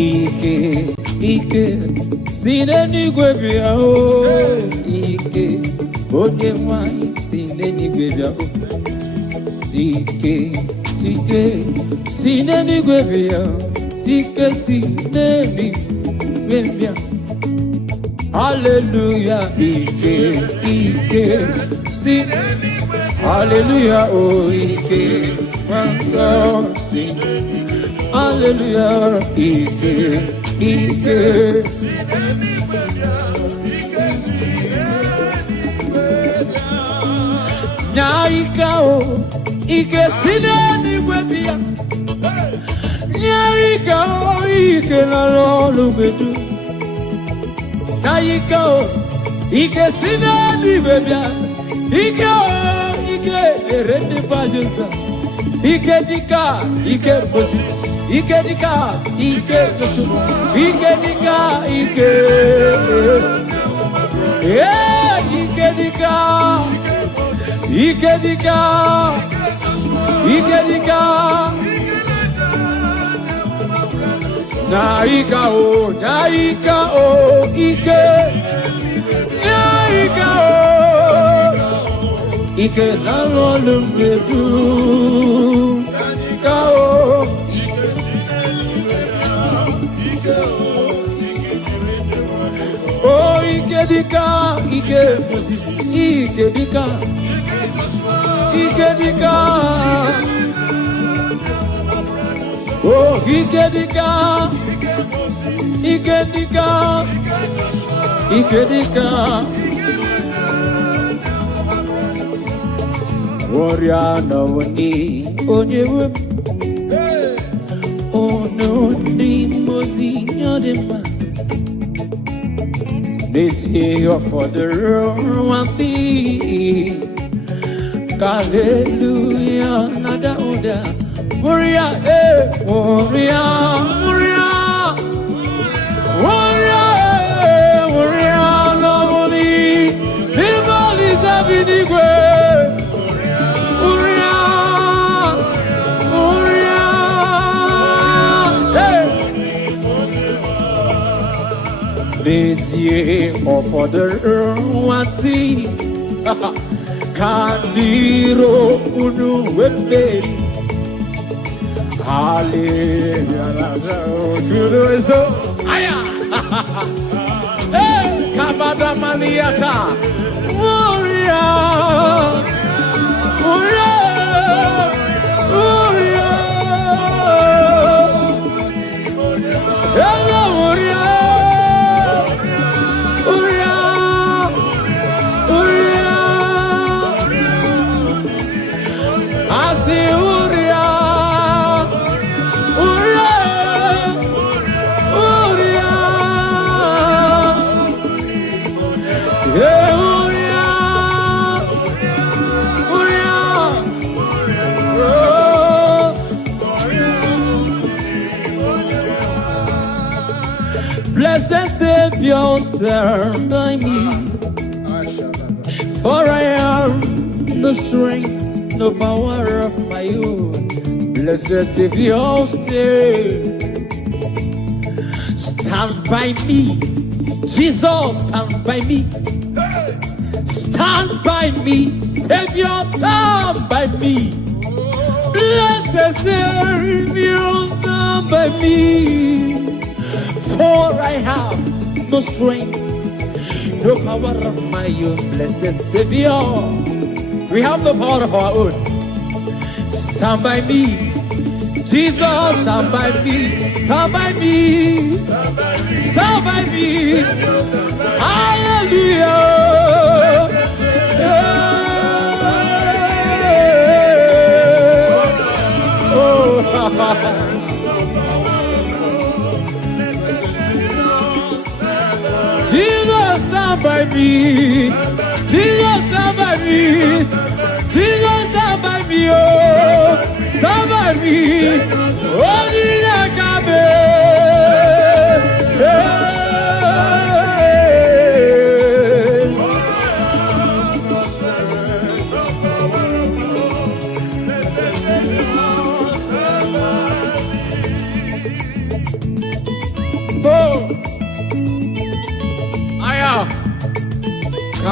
Ike, sineni gwebia o. Ike, onye mwai sineni gwebia o. Ike, sineni gwebia. Ike, sineni gwebia. Hallelujah, Ike, sineni gwebia. Hallelujah, oh Ike, sineni. Hallelujah, Ike. Nyaika o, Ike sineni gwebia. Nyaika o, Ike na lolu bedu. Nyaika o, Ike sineni gwebia. Ike o, Ike erende pajusa. Ike dika, Ike Moses. Ike dika, Ike Joshua. Ike dika, Ike. Yeah, Ike dika. Ike dika. Ike dika. Naika o, Ike. Naika o. Ike na lolu medu. Naika o. Oh, Ike dika, Ike Moses, Ike dika, Ike dika. Oh, Ike dika, Ike dika, Ike dika. Warrior no ni onye ono ni mozi nyodema. This year for the one thing. Hallelujah, nada oda. Warrior, warrior, warrior, warrior, warrior, nobody. People is having the way. Warrior, warrior, hey. This year for the one thing. Kandiro unu wemberi. Hallelujah. Aya. Hey, kabada maniata. Warrior. Warrior. Warrior. Hello, warrior. Blessed Savior, stand by me, for I am no strength, no power of my own. Blessed Savior, stand by me. Jesus, stand by me. Stand by me. Savior, stand by me. Blessed Savior, stand by me. For I have no strength, no power of my own. Blessed Savior, we have the power of our own. Stand by me. Jesus, stand by me. Stand by me. Stand by me. Hallelujah. Oh, Jesus, stand by me. Jesus, stand by me. Jesus, stand by me. Oh, stand by me. Oh,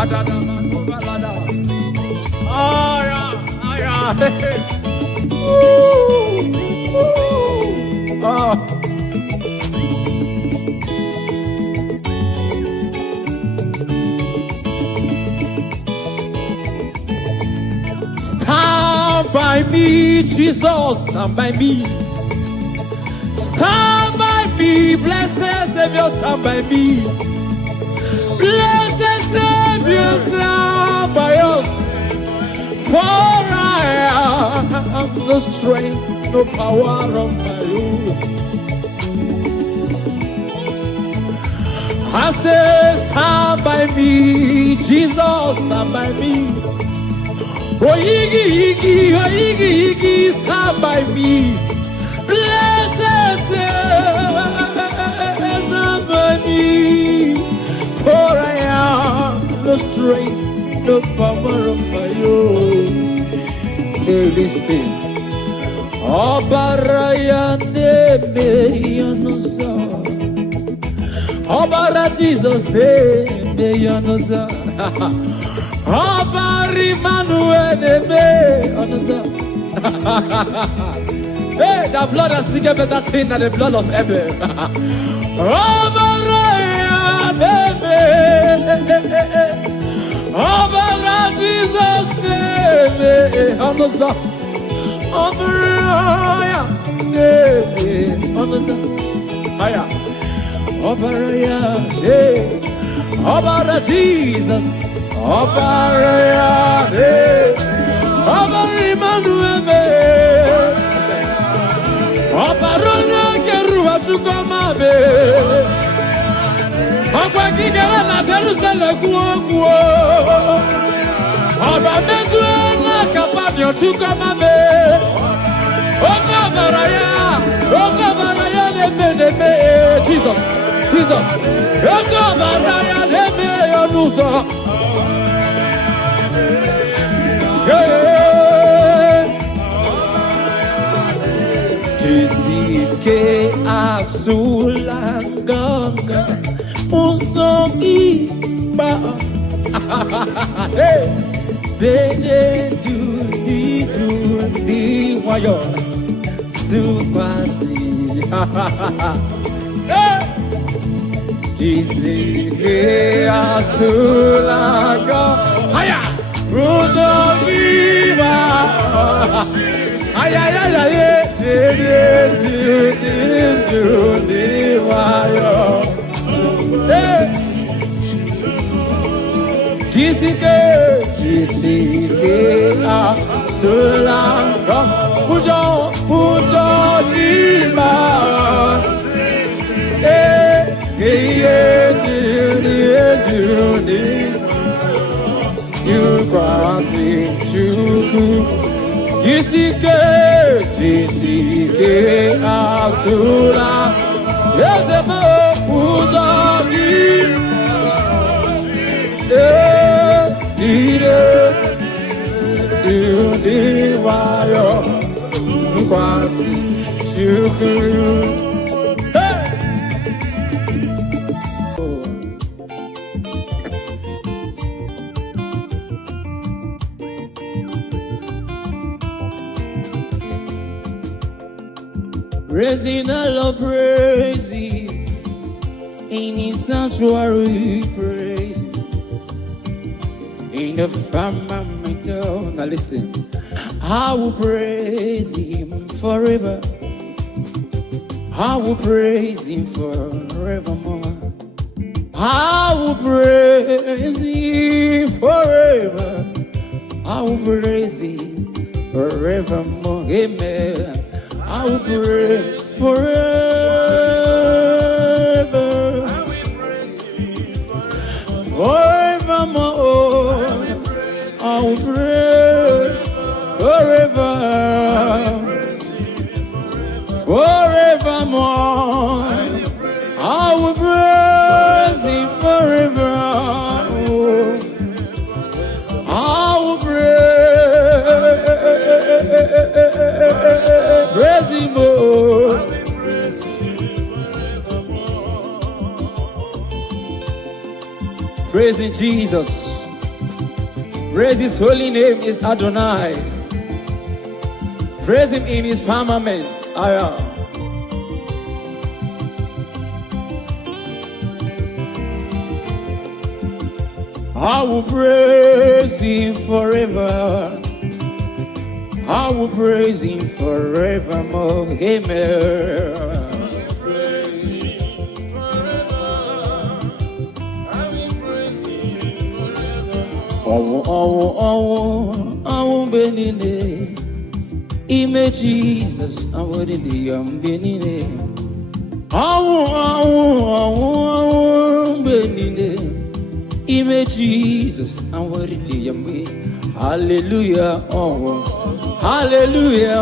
Oh, yeah. Ooh. Oh. Stand by me, Jesus, stand by me. Stand by me, blessed Savior, stand by me. Blessed Savior, stand by us. For I have no strength, no power of my own. I say, stand by me, Jesus, stand by me. Oh, Iggy, stand by me. Blessed Savior, stand by me. For I have no strength, no power of my own. Hey, listen. Obarayane meyanosa. Obara Jesus de meyanosa. Obari Manuel meyanosa. Hey, the blood has seen better thing than the blood of Abel. Obarayane meyanosa. Obara Jesus name, Onosa. Obara name, Onosa. Aya. Obara name, Obara Jesus. Obara name, Obara Emmanuel name. Obara Keruwa Chukama name. Ọgbà kíkẹ́rẹ́ la Jerusalem kú okú o. Ọba mezu na kapa mi otu kama me. Oka baraya neme Jesus. Oka baraya neme yonuso. Jisike asulanganga. Usoki ba hey bene do di wayo to kwasi hey jisike asulaga haya usoki ba haya do di wayo. Jisike asulanga pujo lima you kwasi chuku Jisike asula yezemo pujo Praising the Lord, praising in His sanctuary, praise in the firmament. Now listen, I will praise Him forever. I will praise Him forevermore. I will praise Him forever. I will praise Him forevermore. Amen. I will praise forever. I will praise Him forevermore. I will praise forever. Forevermore. I will praise Him forever. I will praise Him more. Praising Jesus. Praise his holy name is Adonai. Praise him in his firmament. I will praise him forever. I will praise him forevermore. Amen. I will praise him forever. I will praise him forever. Oh, Benine. Ime Jesus, I will in the Benine. Oh, Benine. Ime Jesus, I will in the Hallelujah, oh, hallelujah,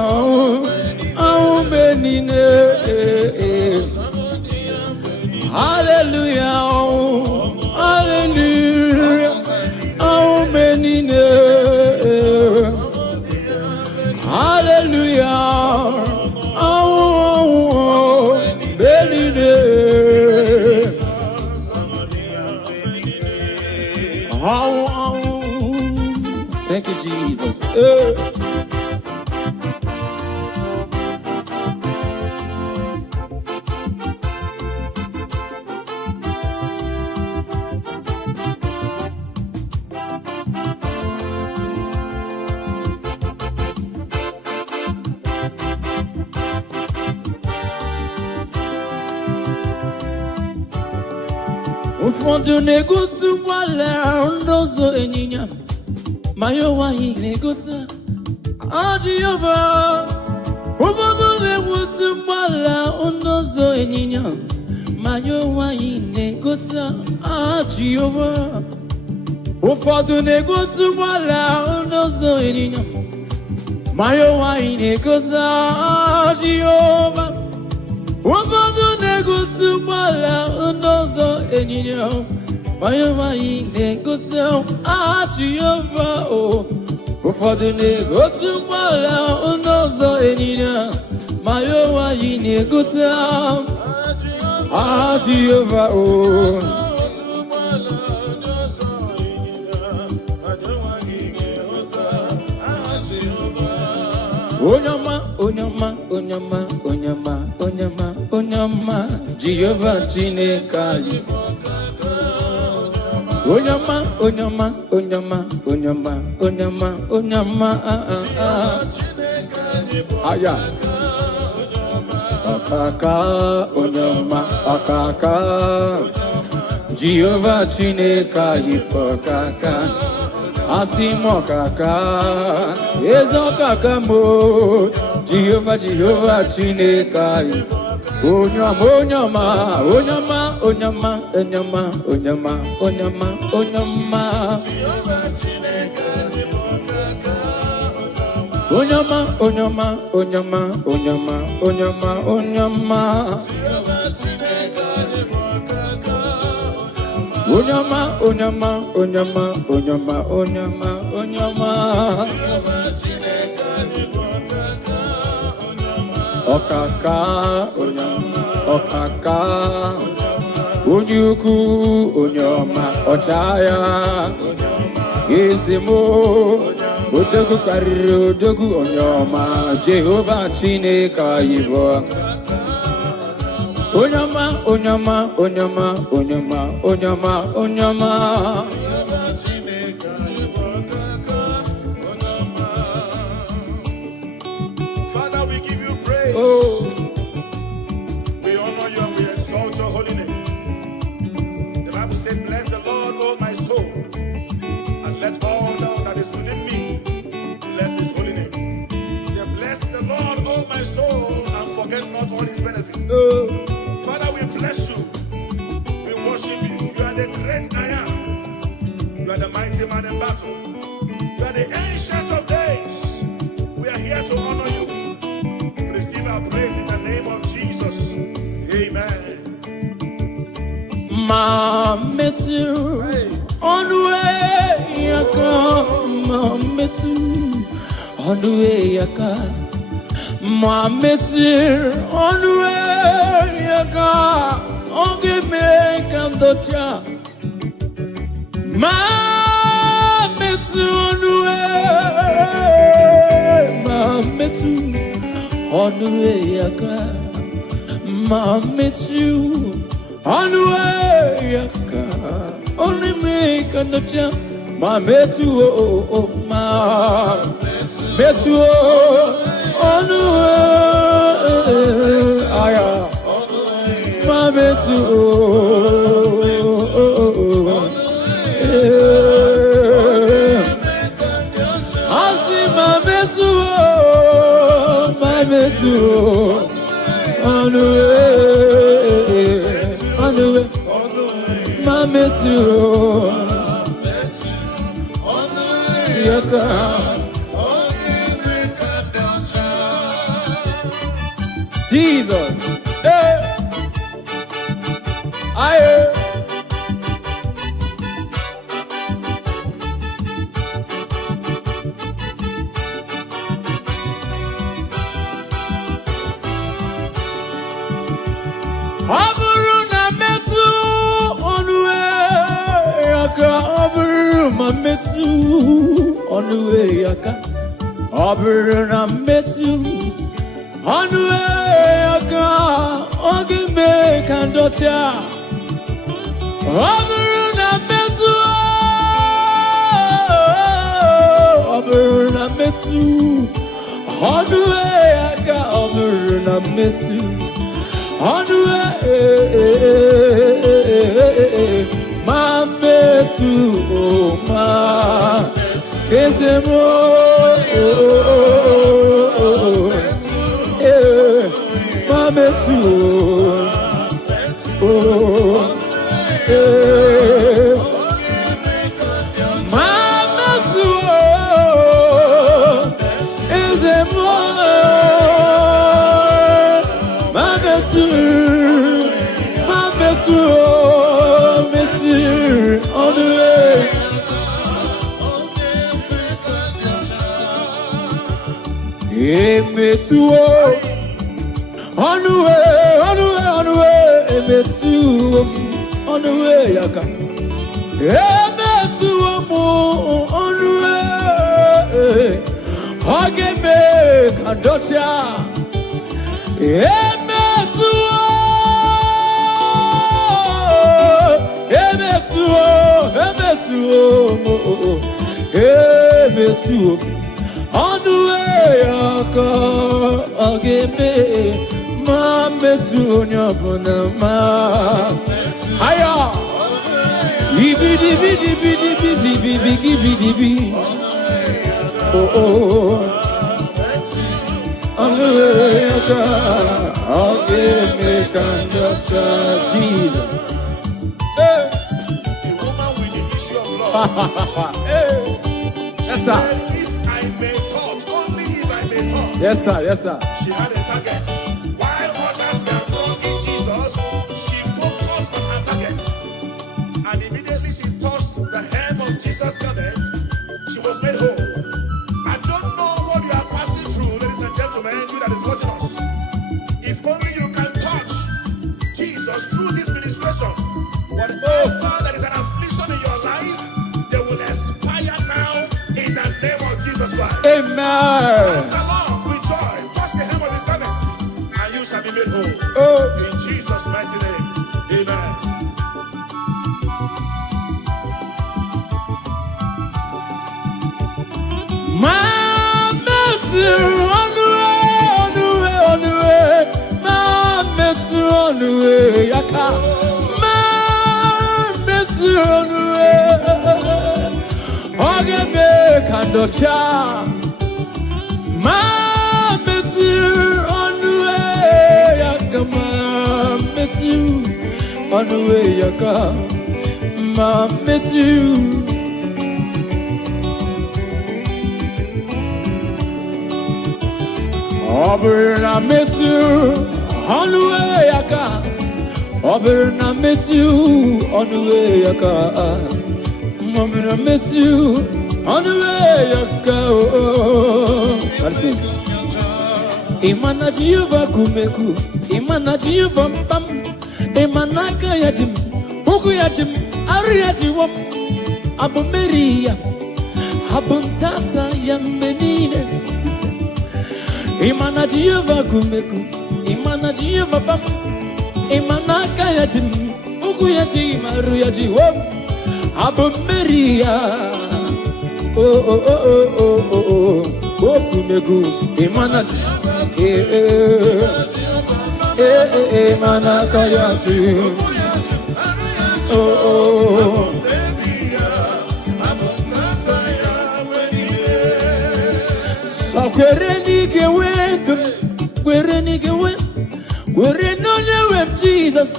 oh, Benine. Hallelujah, oh, hallelujah, oh, Benine. Hallelujah, oh, Benine. Thank you, Jesus. Ụfọdụ na-egosi nwale ndozo enyinya Mayo wahi negota Jehova Ụfọdụ na-egosi nwale ndozo enyinya Mayo wahi negota Jehova Ụfọdụ na-egosi nwale ndozo enyinya Mayo wahi negota Jehova Ụfọdụ na-egosi nwale ndozo enyinya Mayo na-egosi Jehova ụfọdụ na-egosi nwale n'ụzọ enyinya Mayo na-egosi Jehova Onyama, onyama, onyama, onyama, onyama, onyama Jehova Chineke anyị Onyama, onyama, onyama, onyama, onyama, onyama, aya, akaka, onyama, akaka, Jehovah Chineke yipakaka, asimo kaka, ezo kaka mo, Jehovah Chineke. Onyama, onyama, onyama, onyama, onyama, onyama, onyama, onyama. Onyama, onyama, onyama, onyama, onyama, onyama. Onyama, onyama, onyama, onyama, onyama, onyama. Okaka, onyama, okaka, onyuku, onyama, ochaya, izimo, odogu kariri, odogu onyama, Jehovah Chineke yivo. Onyama, onyama, onyama, onyama, onyama, onyama. Oh. We honor you and we exalt your holy name. The Bible says, bless the Lord, O my soul, and let all that is within me bless his holy name. Say, bless the Lord, O my soul, and forget not all his benefits. Father, we bless you. We worship you. You are the great I am. You are the mighty man in battle. You are the ancient of days. We are here to honor you. Our praise in the name of Jesus. Amen. Ma metu on the way yaka. Ma metu on the way yaka. Ma metu on the way yaka. Onge me kandocha. Ma metu on the way I come. I met you on the way I come. Only make a no jump. My met you, oh, my met you on the way. My met you. I see my met you, my met you on the way, my met you. Jesus, hey, I. Aburuna metu onwe yaka aburuna metu onwe yaka aburuna metu onwe yaka ogime kandocha aburuna metu onwe yaka aburuna metu Anue, ma metu, oh ma, ezemo, ma metu, oh, ma metu, ezemo. Monsieur, on the way. Monsieur, on the way, on the way, on the way. Monsieur, on the way, yaka. Monsieur, on the way. Hageme kandocha. Emetu, on the way, ageme, ma metu nyabona ma. Aya, ibidi bidi bidi bidi bidi bidi bidi. Oh, on the way, ageme kandocha Jesus. Hey. Yes, sir. If I may touch, only if I may touch. Yes, sir. Yes, sir. She had a target. While others were talking Jesus, she focused on her target. And immediately she touched the hem of Jesus' garment. She was made whole. I don't know what you are passing through, ladies and gentlemen, you that is watching us. If only you can touch Jesus through this ministration, whatever that is an affliction in your life, they will expire now in the name of Jesus Christ. Amen. Praise the Lord with joy. Touch the hem of his garment, and you shall be made whole. In Jesus' mighty name. Amen. My mercy on the way, on the way, on the way. My mercy on the way, yaka. My mercy on the way. Agame kandocha. My mercy on the way, yaka. My mercy on the way, yaka. My mercy. Over na miss you on the way I come. Over na miss you on the way I come. Over na miss you on the way I go. That's it. Imana jiva kumeku, imana jiva pam, imana kaya jim, huku ya jim, aria jiwam, abu Maria, abu tata ya menine. Imana Jehovah kumeku, Imana Jehovah pam, Imana kaya jin, ukuya ji maruya ji wom, Abu Maria. Oh oh oh oh oh oh oh, kumeku, Imana Imana kaya jin, oh oh. So kwereni ke wendum, kwereni ke wem, kwereni onye wem Jesus,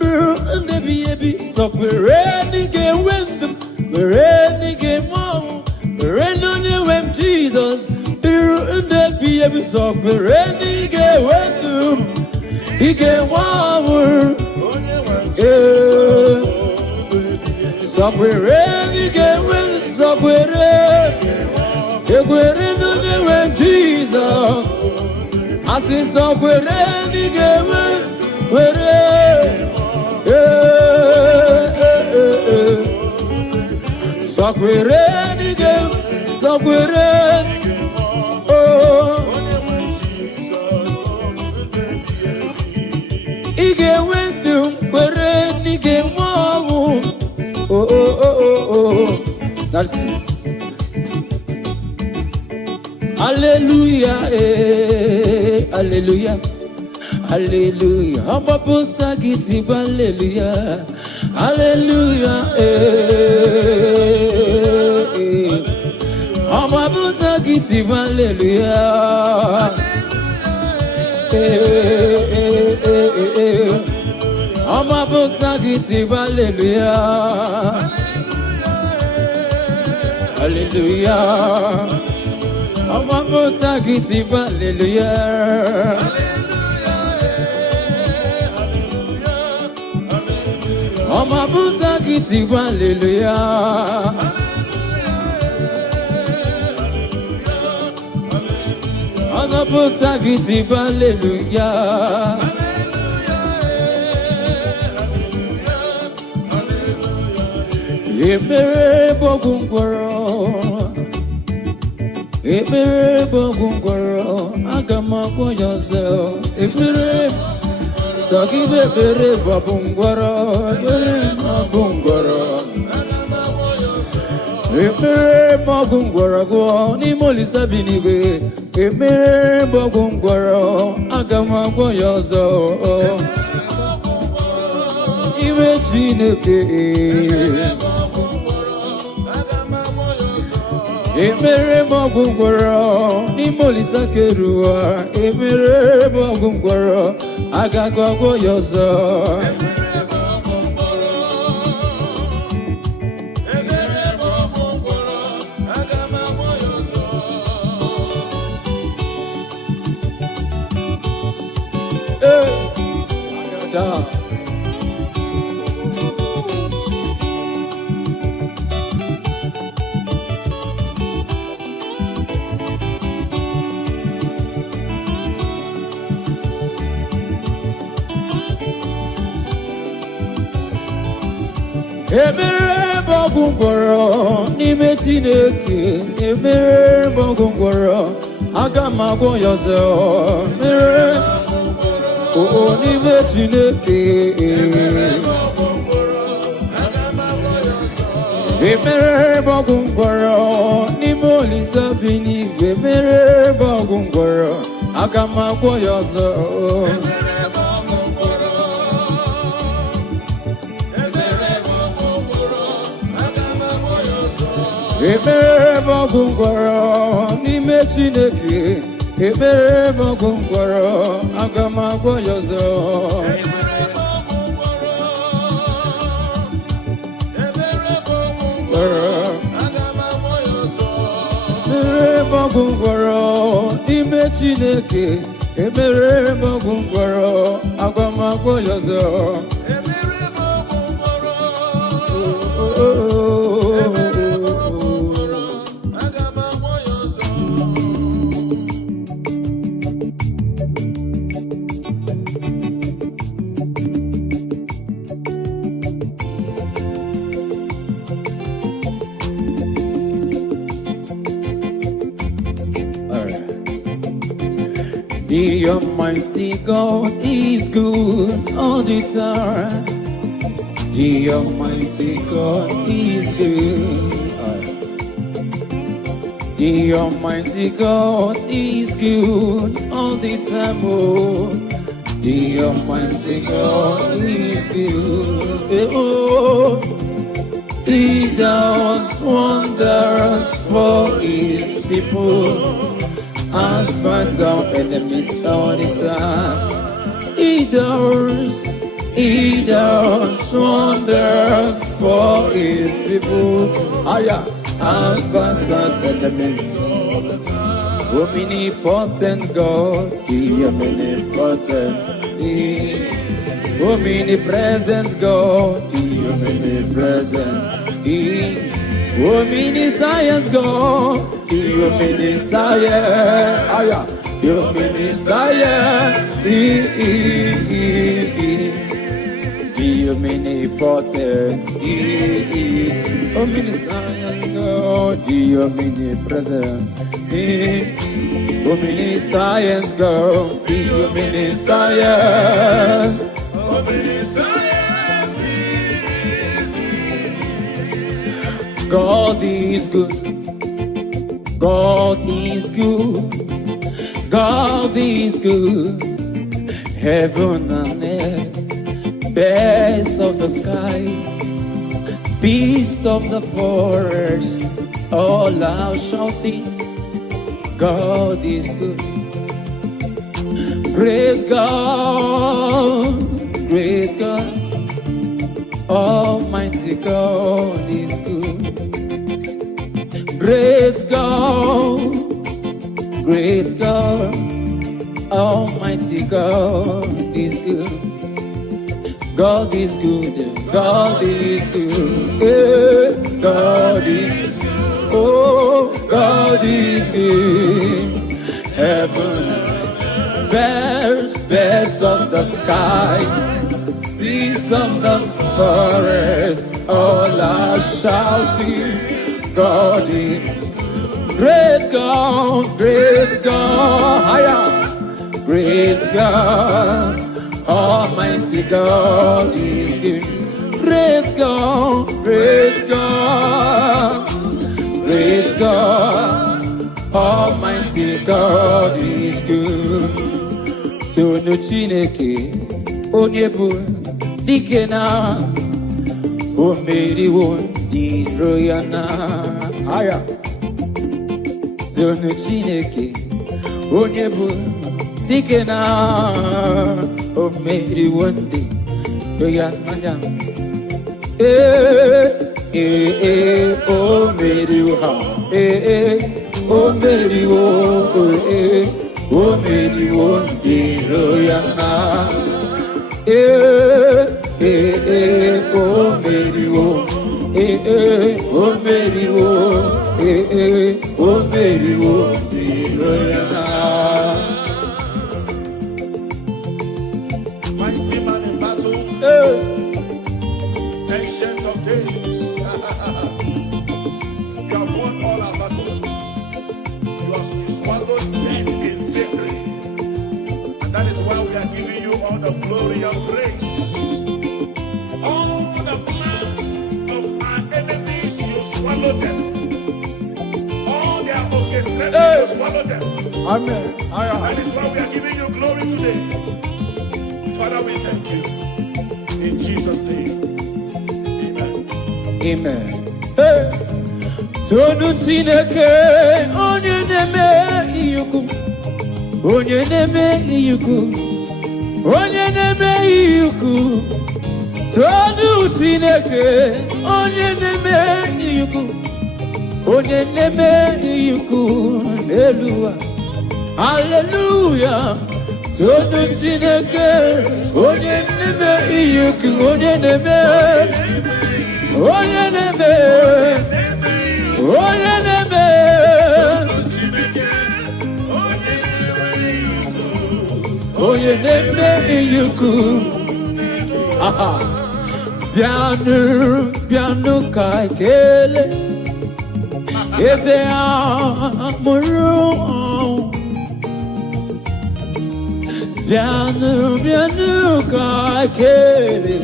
and the baby. So kwereni ke wendum, kwereni ke mom, kwereni onye wem Jesus, and the baby. So kwereni ke wendum, ike mom, so kwereni ke wendum, so kwereni. Jesus, I see so quereni so quereni so quereni oh ige wendu quereni oh that's it. Hallelujah, hallelujah, hallelujah. Amba puta giti hallelujah, hallelujah, Amba puta giti hallelujah, Amba puta giti hallelujah, hallelujah. Amba puta giti hallelujah, Amba puta giti hallelujah, Amba puta giti hallelujah, Ekpere bogungwaro. Ekpere bogungwaro, agama yourself. Ekpere, so give ekpere bogungwaro, ekpere bogungwaro. Ekpere bogungwaro go ni molisa binigwe. Ekpere bogungwaro, agama yourself. Iwe Chineke. Ekpere bogungwaro ni molisa kerua. Ekpere bogungwaro agagwa yozo. Ekpere bogungwaro agagwa yozo. Ayata. Ekpere bogungwaro n'ime Chineke. Ekpere bogungwaro agama yozo. Ekpere n'ime Chineke. Ekpere bogungwaro n'ime Olisa binigwe. Ekpere bogungwaro agama yozo. Ekpere bogungwaro n'ime Chineke. Ekpere bogungwaro agama yozo. Ekpere bogungwaro agama yozo. Ekpere bogungwaro n'ime Chineke. Ekpere bogungwaro agama yozo. The Almighty God is good all the time. The Almighty God is good. The Almighty God is good all the time. Oh, the Almighty God is good. Oh, He does wonders for His people. And fights our enemies all the time. He does wonders for His people. And fights our enemies all the time. Omnipotent God, the omnipotent, omnipresent God, the omnipresent, omniscience God, the omniscience, the omniscience, the omnipotent, omniscience God, the omnipresent, omniscience God, the omniscience, God is good. God is good. God is good. Heaven and earth, birds of the skies, beasts of the forest, all are shouting, God is good. Great God, great God, Almighty God is good. Great God, Almighty God is good. God is good, God is good, God is good, oh, God is good. Heaven, birds of the sky, beasts of the forest, all are shouting, God is great God, higher, great God, Almighty God is good. Great God, Almighty God is good. So no Chineke, onyebu dikena, o meri won di royana. Higher. So no Chineke, onyebu dikena, o meri won di royana. O meri wo, o meri wo, o meri wo di royana. O meri wo, o meri wo, o meri wo di royana. Mighty man in battle, ancient of days. You have won all our battle. You have swallowed death in victory. And that is why we are giving you all the glory and praise. All the plans of our enemies, you swallow them. All their orchestrations, you swallow them. Amen. That is why we are giving you glory today. Father, we thank you. In Jesus' name. Amen. Hey. Tonu Chineke, onye neme iyuku, onye neme iyuku, onye neme iyuku. Tonu Chineke, onye neme iyuku, onye neme iyuku. Hallelujah, hallelujah. Tonu Chineke, onye neme iyuku, onye neme. Onye neme, onye neme, onye neme iyuku. Bianu ka ekele, eze amụrụ. Piano, piano, kakele.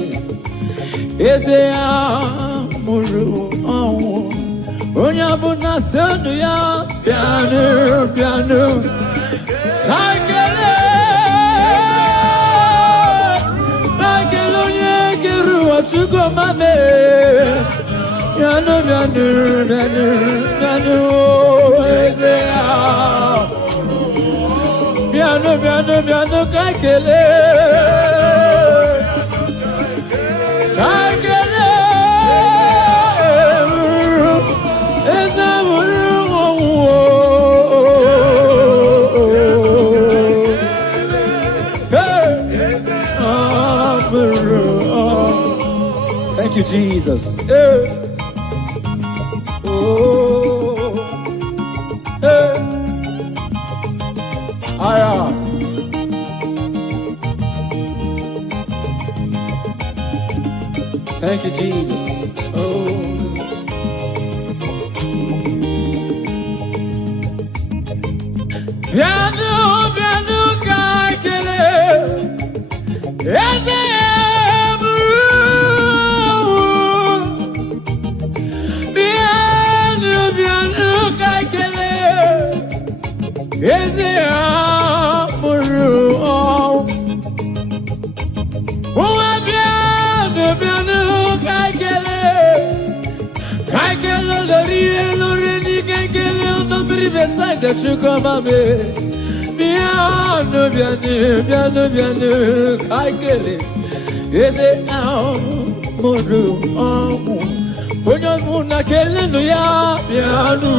Eze amuru awo. Onya buna senu ya. Piano, piano, kakele. Kakele onye keru achuko mame. Piano, piano, piano, piano. Eze piano, piano, piano, kakele. Kakele. Thank you, Jesus. Thank you, Jesus. Piano, piano, kakele. Eze piano, piano, kakele. Eze amuru. Piano, kakele. Kakele, lori, kakele, no beside the sugar mame. Piano, piano, piano, kakele. Is it now? Moru, when you're gonna kill no ya, piano.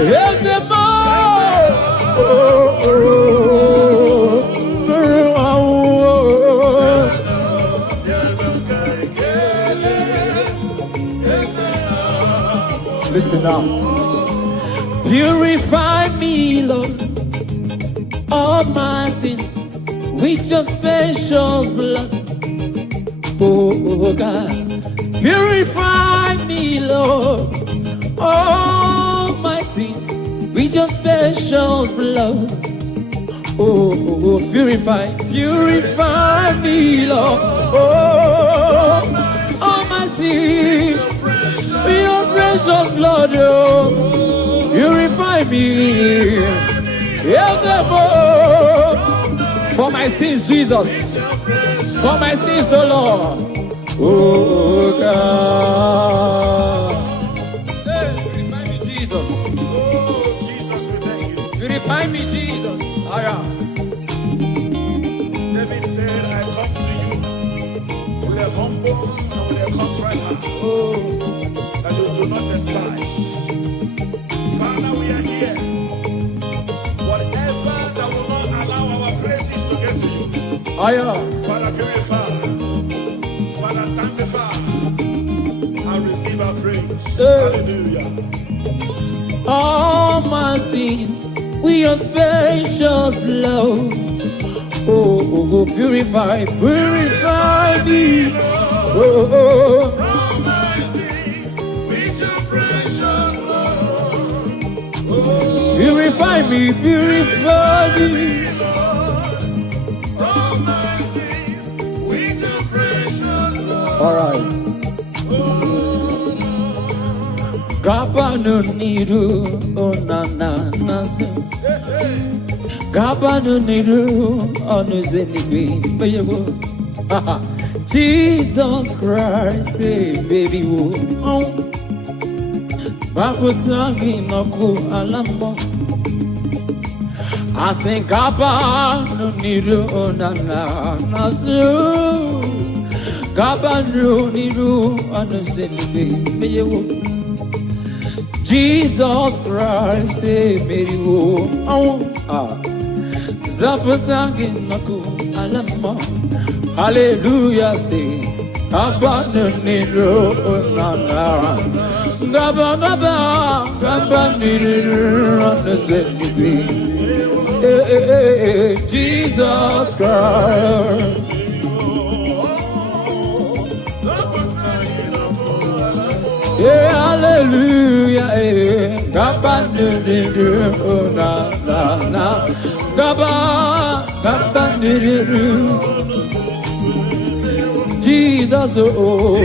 Is it listen now. Purify me, Lord, all my sins with your precious blood. Oh God, purify me, Lord, all my sins with your precious blood. Oh, purify me, Lord, all my sins. Your precious blood, purify me. Yes, for my sins, Jesus. For my sins, oh Lord. Oh God. Hey, purify me, Jesus. Oh, Jesus, we thank you. Purify me, Jesus. David said, I come to you with a humble and with a contrite heart. That you do not despise. Father, we are here. Whatever that will not allow our praises to get to you. Father, purify. Father, sanctify. And receive our praise. Hallelujah. All my sins with your precious blood. Oh, purify me. Purify me, purify me. All right. Gabanu niru onana nase. Gabanu niru onuzelibi bayewo. Jesus Christ, say baby wo. Babutangi naku alambo. I sing Gabanu niru onana nase. Gabanu niru onuzelibi bayewo. Jesus Christ, say baby wo. Zaputangi naku alamo. Hallelujah, say Gabanu niru onana. Gaba niru onuzelibi. Jesus Christ. Yeah, hallelujah. Gabanu niru onana. Gaba, Gaba, Jesus, oh.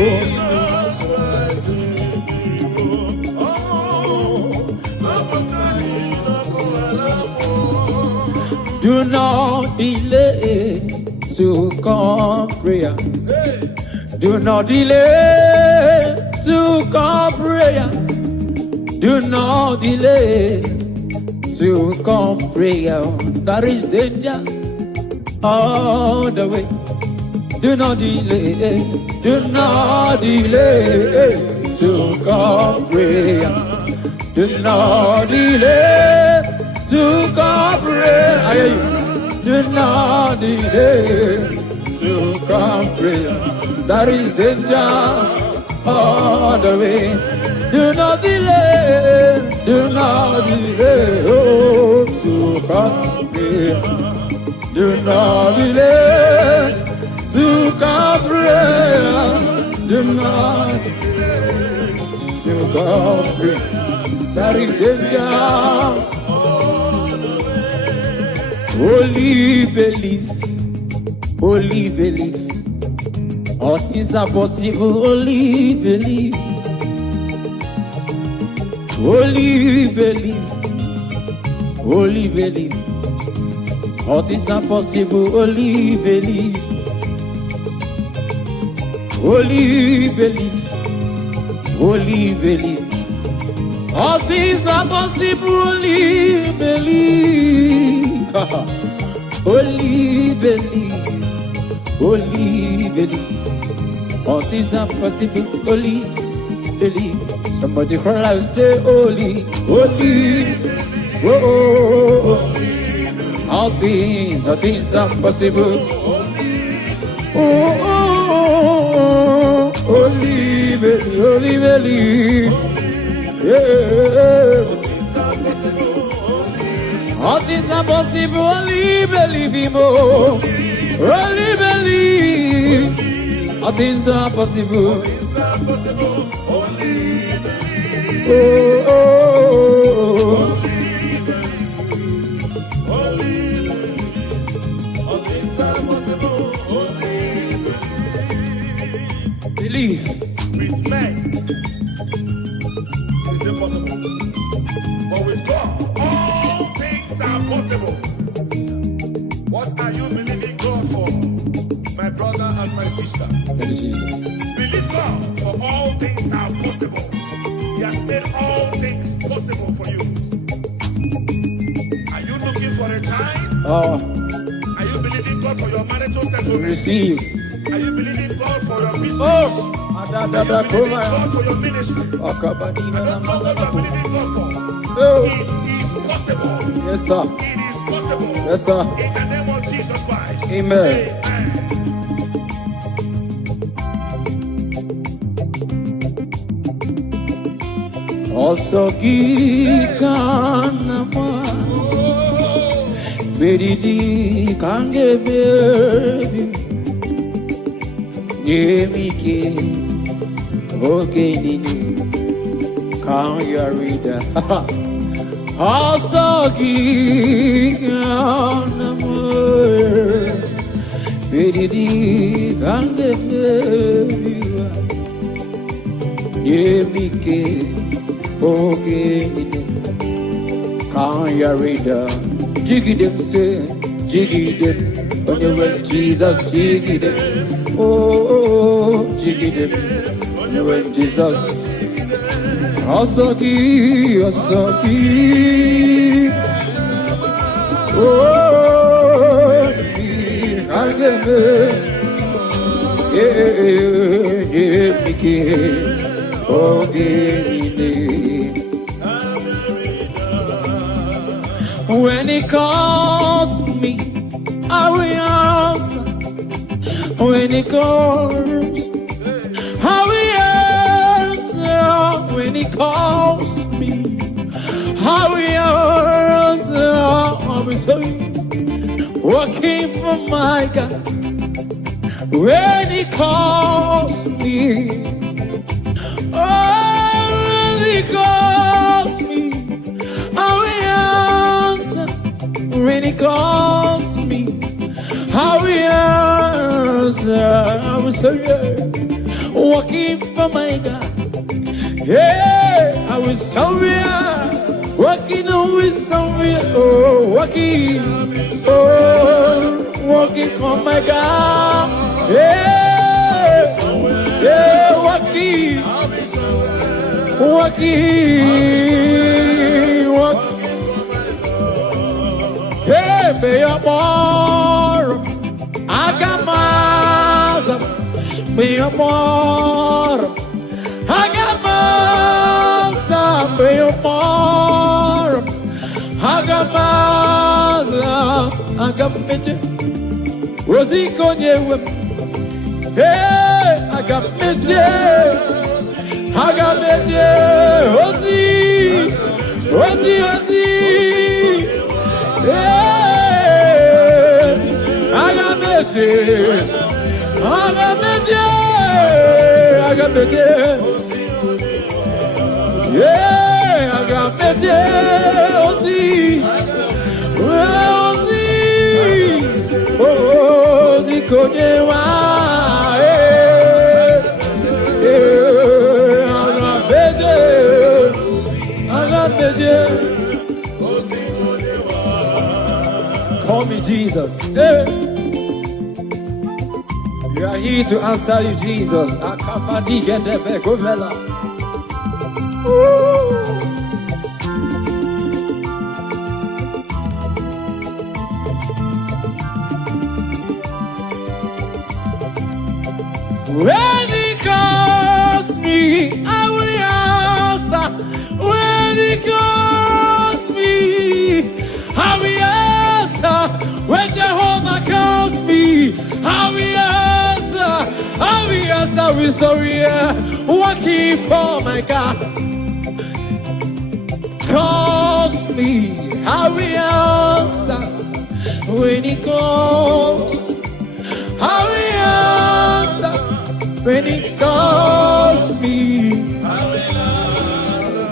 Do not delay to come prayer. Do not delay to come prayer. Do not delay to come prayer. There is danger all the way. Do not delay. Do not delay to come prayer. Do not delay to come prayer. Do not delay to come prayer. There is danger all the way. Do not delay. Do not delay to come prayer. Do not delay to come prayer. Do not delay to come prayer. There is danger. Only believe, only believe. All things are possible, only believe. Only believe, only believe. All things are possible, only believe. Only believe, only believe. All things are possible, only believe. Only believe, only believe. All things are possible, only believe. Somebody cry out, say, holy, holy, oh, oh, oh. All things are possible. Oh, oh, oh, oh. Only believe, only believe. Yeah. All things are possible, only believe him, oh. Only believe. All things are possible. Oh, oh, oh. Believe. With men, it's impossible. But with God, all things are possible. What are you believing God for, my brother and my sister? Thank you, Jesus. Believe God, for all things are possible. He has made all things possible for you. Are you looking for a child? Oh, Are you believing God for your marital settlement? receive. Are you believing God for your business? Oh, Are you believing God for your ministry? I don't know what you are believing God for. Oh. It is possible. Yes, sir. It is possible. Yes, sir. In the name of Jesus Christ. Amen. Also, Gikanama, Bedidi Kange baby, Yemike, okay, Nini, can you read that? Also, Gikanama, Bedidi Kange baby, Yemike. Okay, can you read that? Jiggy them say, jiggy them. When you went Jesus, jiggy them. Oh, jiggy them. When you went Jesus. Asaki, Asaki. Oh, I get it. Yeah, okay. When he calls me, I will answer. When he calls, I will answer. When he calls me, I will answer. I will say, working for my God. When he calls me, oh, when he calls me, I will answer. when He calls me. I will answer. I will say, walking for my God. Yeah, I will somewhere, walking always somewhere. Oh, walking, walking for my God. Yeah, yeah, walking, walking, walking. Hey, be your more, Agamas, be your more, Agamas, be your more, Agamas, Agameche, Rosie Conye, hey, Agameche, Agameche, Rosie, Rosie, Rosie, yeah, Agameche, Agameche, Agameche, yeah, Agameche, Rosie, Rosie, Rosie Konyewa, Agameche, Agameche. Call me Jesus. Hey. We are here to answer you, Jesus. Acppb, EKEPERE, Govela. When He calls me, I will answer. When He calls me, I will answer. When Jehovah calls me, I will answer. I will answer with sorry, working for my God. Calls me, I will answer. When He calls, I will answer. When He calls me, I will answer.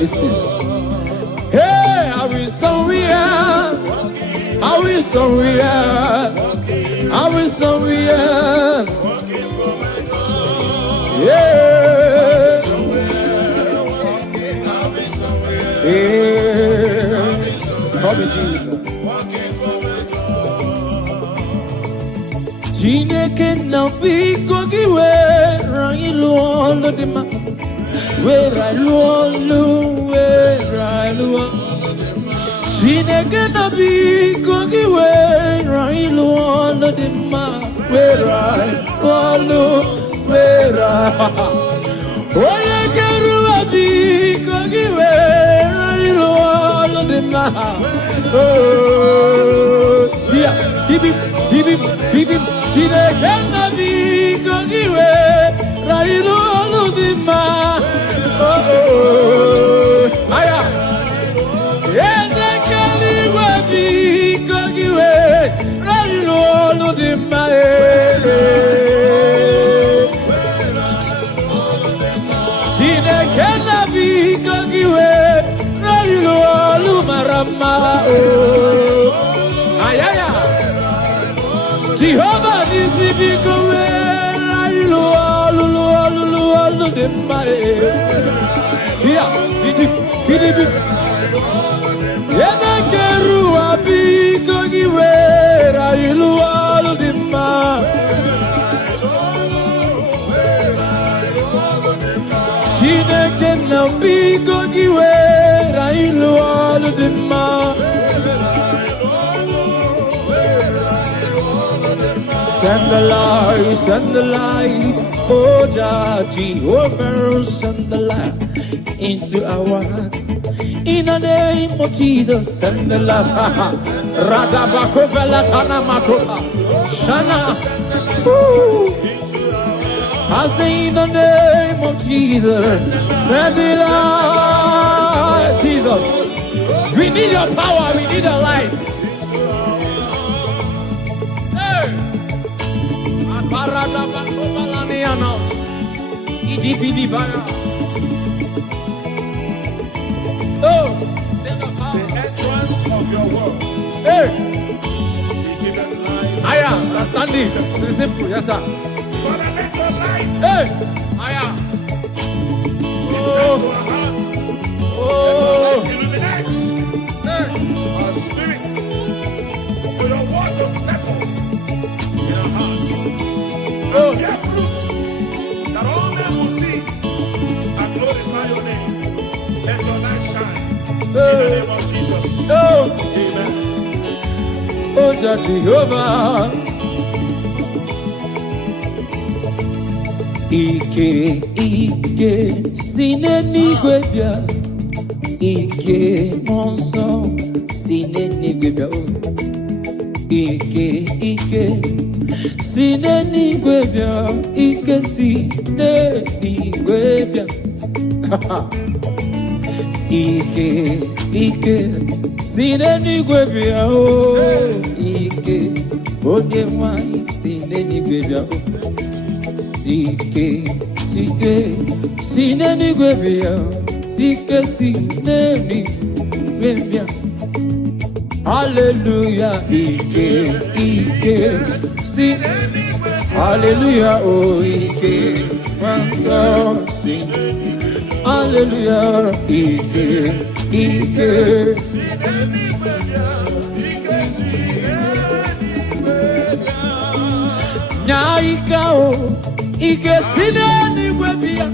Listen. Hey, I will surrender. I will surrender. I will surrender. Yeah. Yeah. Call me Jesus. Chineke na fiko kiwe rangilu olo dima. Where I luo. Chineke na fiko kiwe rangilu olo dima. Where I Oye keruwa fiko kiwe rangilu olo dima. Oh, yeah, give him. Chineke na fiko kiwe rangilu olo dima. Oh, aya. Ezekeli webi kogiwe rangilu olo dima. Chineke na fiko kiwe rangilu olo marama. Oh, ayaya. Jehovah nisi fiko we rangilu olo dima. Here, gidip. Yezekeru abiko giwera ilu olo dima. Chineke na biko giwera ilu olo dima. Send the light, oh Jehovah, send the light into our heart. In the name of Jesus, send the light. Radabakovela Tanamakopa, Shana. I say in the name of Jesus, send the light. Jesus, we need your power, we need your light. Oh, the entrance of your word. Hey, He giveth light. I am understanding. It's simple, yes, sir. Father, let your light Hey, I am. descend to our hearts. Let your light illuminate Hey, our spirit. For your word to settle in our hearts. And bear fruit that all men will see and glorify your name. Let your light shine. In the name of Jesus. Amen. oh, Jehovah. Ike, sinenigwe bia. Ike, monso, sinenigwe bia. Ike, sinenigwe bia. Ike, sinenigwe bia. Ike, sinenigwe bia. Ike, onye nwanyị sinenigwe bia. Ike, sinenigwe bia. Ike, sinenigwe bia. Hallelujah, Ike, hallelujah, oh Ike, hallelujah, Ike, Nyaika, oh Ike, sinenigwe bia.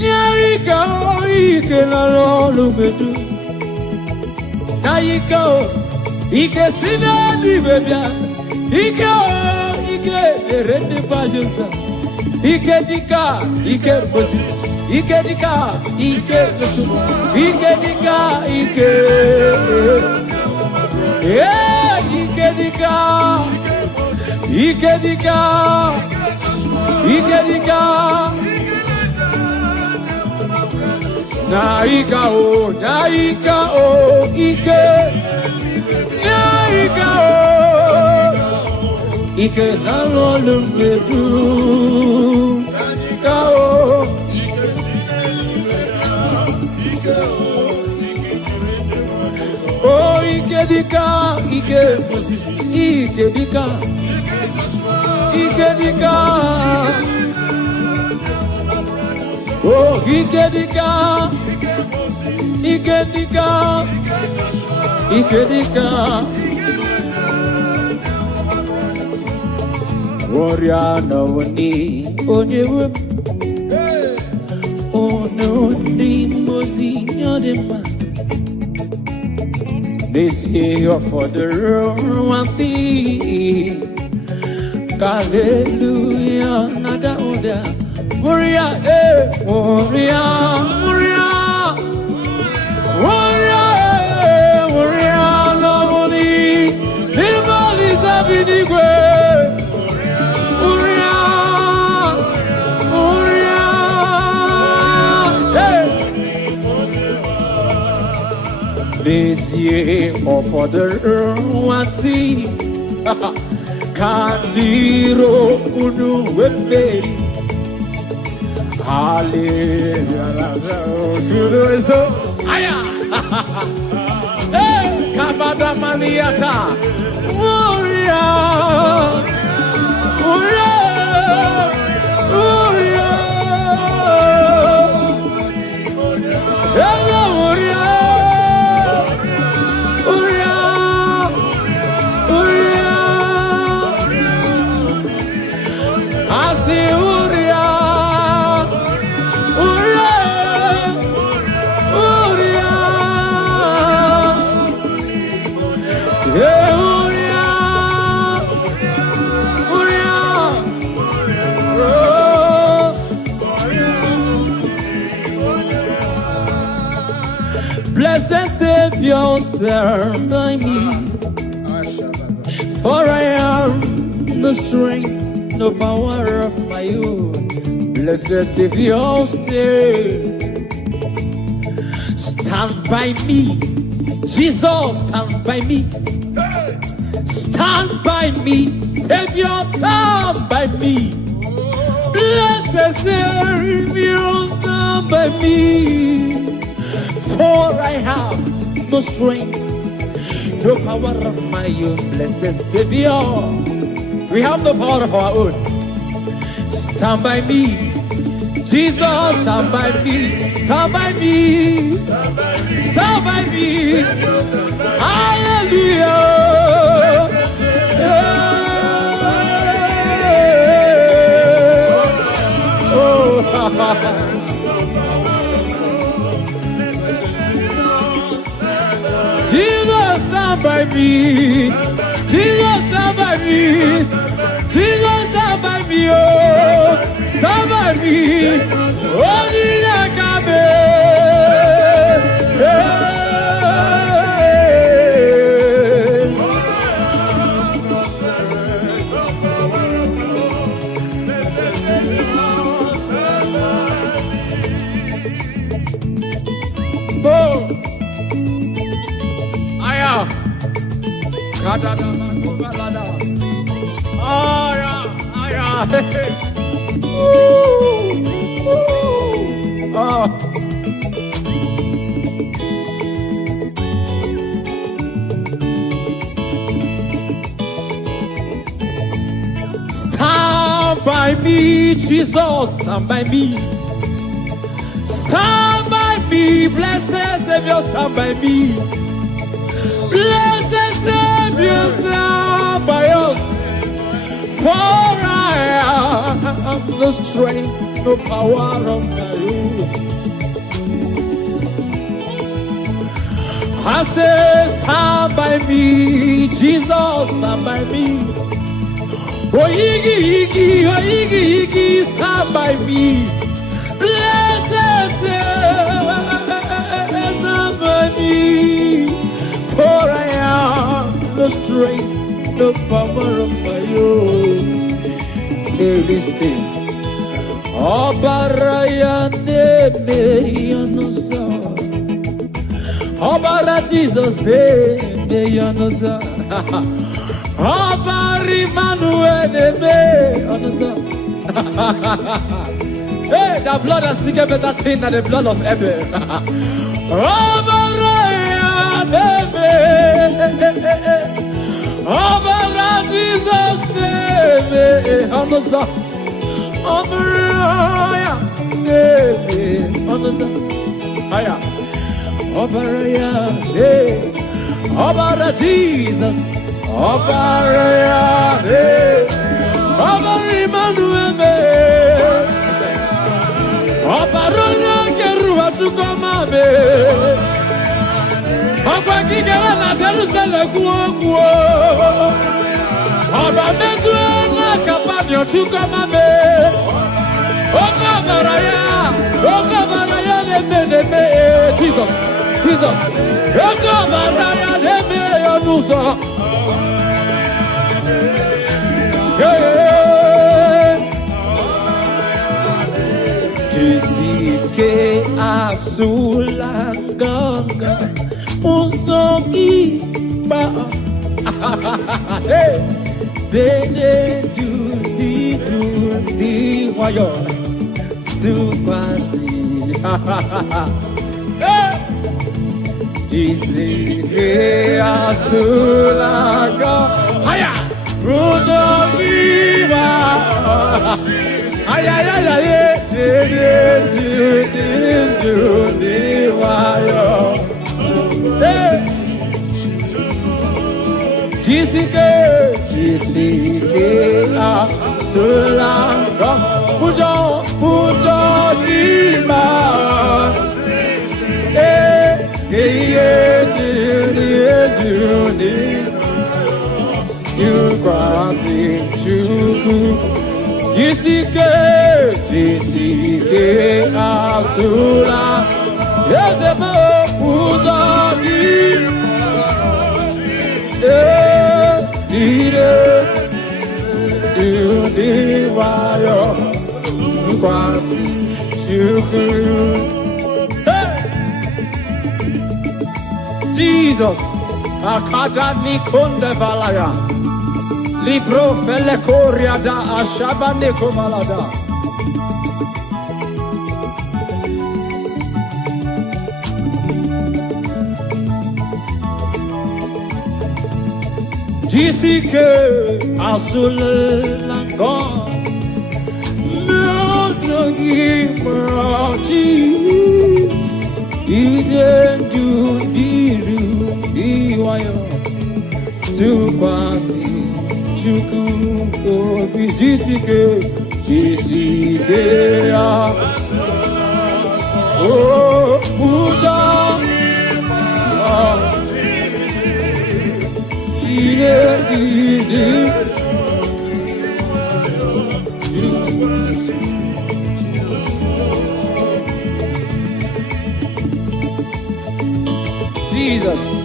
Nyaika, oh Ike, na lolo bedu. Nyaika, oh Ike, sinenigwe bia. Ike, erende pajosa. Ike dika, Ike Moses. Ike dika, Ike Joshua. Ike dika, Ike. Yeah, Ike dika. Ike dika. Ike dika. Naika, oh Ike. Naika, oh. Ike nalolu medu, kao. Oh, Ike dika, Ike Moses, Ike dika, Ike dika. Oh, Ike dika, Ike dika, Ike dika. Warrior no ni onyewe ono ni mozi nyodema. This year for the one thing. Hallelujah, nada oda. Warrior, warrior, warrior, warrior no ni nimali zabinigwe. This year for the one thing. Kandiro unu wembe. Hallelujah. Aya. Hey, kabada maniata. Warrior. Warrior. Warrior. Hello, warrior. Blessed Savior, stand by me, for I am the strength, no power of my own. Blessed Savior, stand by me. Jesus, stand by me. Stand by me. Savior, stand by me. Blessed Savior, stand by me. For I have no strength, no power of my own, blessed Savior. We have the power of our own. Stand by me, Jesus, stand by me, stand by me, stand by me. Hallelujah. Oh, Jesus, stand by me. Jesus, stand by me. Jesus, stand by me. Oh, stand by me. Only stand by me, Jesus, stand by me. Stand by me, blessed Savior, stand by me. Blessed Savior, stand by us. For I have no strength, no power of my own. I say, stand by me, Jesus, stand by me. Oh, Iggy, stand by me. Blessed Savior, stand by me. For I have no strength, no power of my own. Listen. Obara Jesus de Yanosa. Obari Manuel de Yanosa. Hey, the blood has taken better thing than the blood of Abel. Obara Jesus de Yanosa. Obara Jesus, Obara Emmanuel, Obara Kerua Chukwamabe, Obara Kigera na Jerusalem kuo, Obara Mezuena Kapabio Chukwamabe, Jesus, Jesus, Kisike asulanganga usoki ba bene di wayo to kwasi Kisike asulanga haya rudogiba haya di wayo Kisike asulanga pujo ima you crossing chuku Jisike asula Yezebo uzagi Wayo crossing chuku Jesus, Akadami Kunde Valaya, Libro Fele Korea da Ashabane Kovalada. Jessica Asulango Meraji Ijendu Diru Diwayo Tukwasi Chuku Obi Jessica Oh Buddha Jesus.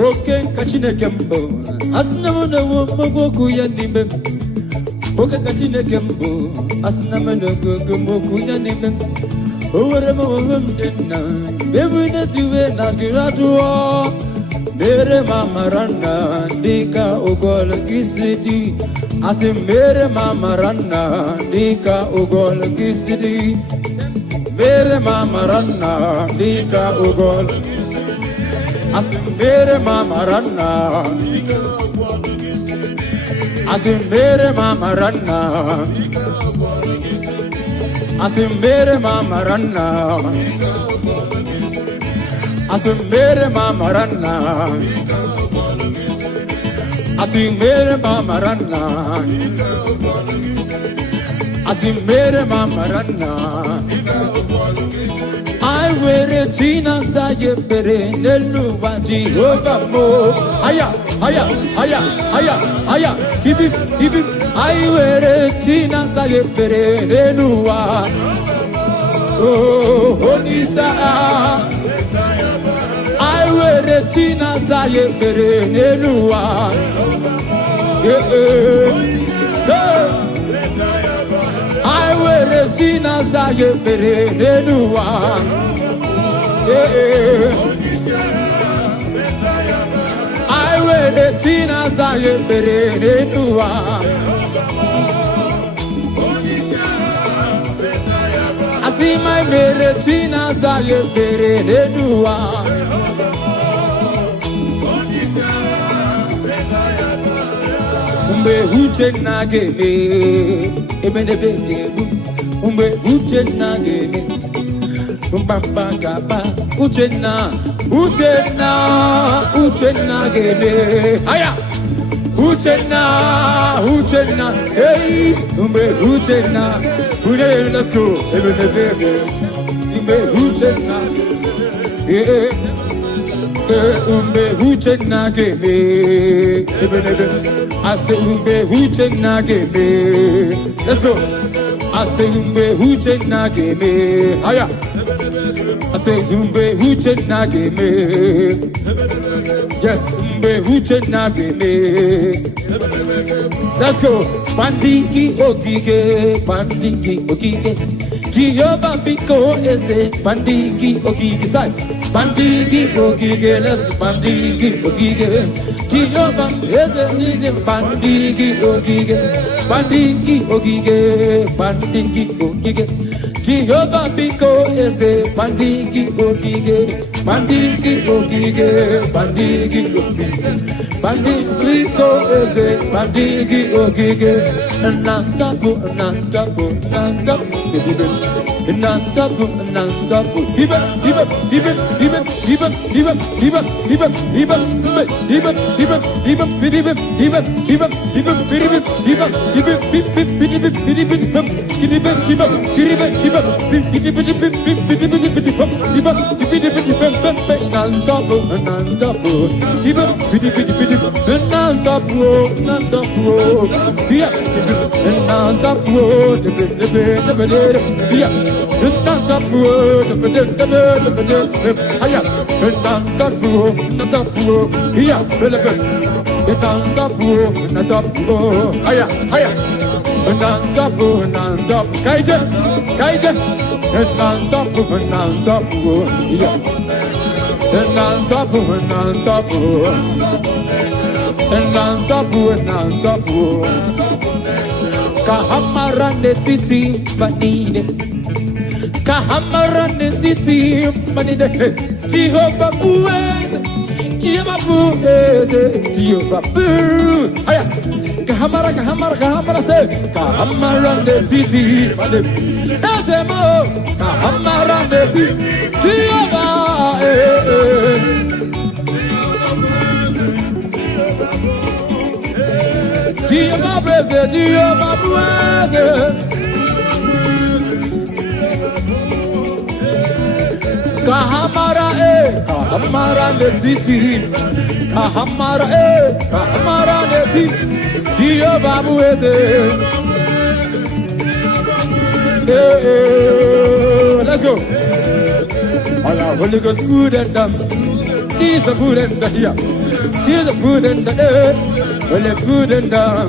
Okay, kachine kembo. Asnamuna womoku yanimem. Okay, kachine kembo. Asnamuna womoku yanimem. Over mom dinna. Baby, that you were not graduate. Mere mama ranna. Dika ugol gisidi. Asim mere mama ranna. Dika ugol gisidi. Mere mama ranna. Dika ugol Asimbere mama ranna, asimbere mama ranna, asimbere mama ranna, asimbere mama ranna, asimbere mama ranna, asimbere mama ranna. I wear a China Sayepere, Neluva Jehovah Mo. Aya, aya, aya, aya, aya, give him. I wear a China Sayepere, Neluva. Oh, Honisa. I wear a China Sayepere, Neluva. I wear a China Sayepere, Neluva. I wear the China Sayepere Nenuwa. I see my mere China Sayepere Nenuwa. Umbe uche nageme, emene bege, umbe uche nageme. Bamba gaba uchenna gebe aya uchenna hey umbe uchenna let's go umbe uchenna umbe uchenna gebe I say umbe uchenna gebe let's go I say umbe uchenna gebe aya I say umbe huche nageme. Yes, umbe huche nageme. Let's go. Pandiki okike. Jehovah biko ese. Pandiki okike side. Pandiki okike. Let's go. Pandiki okike. Jehovah ese nize. Pandiki okike. Pandiki okike. Jehovah biko ese pandiki okige biko ese pandiki okige nantapu Nantafu. Kahamarande titi manine. Kahamarande titi manine. Jehovah Buez. Jehovah Buez. Jehovah Buez. Aya. Kahamara se. Kahamarande titi manine. Ezemo. Kahamarande titi. Jehovah. Jehovah Buez. Jehovah Buez. Kahamara ne titi, Kahamara ne titi, Jehovah Buez. Let's go. All our Holy Ghost food and dumb. Jesus food and the here. Jesus food and the earth. Well, the food and dumb.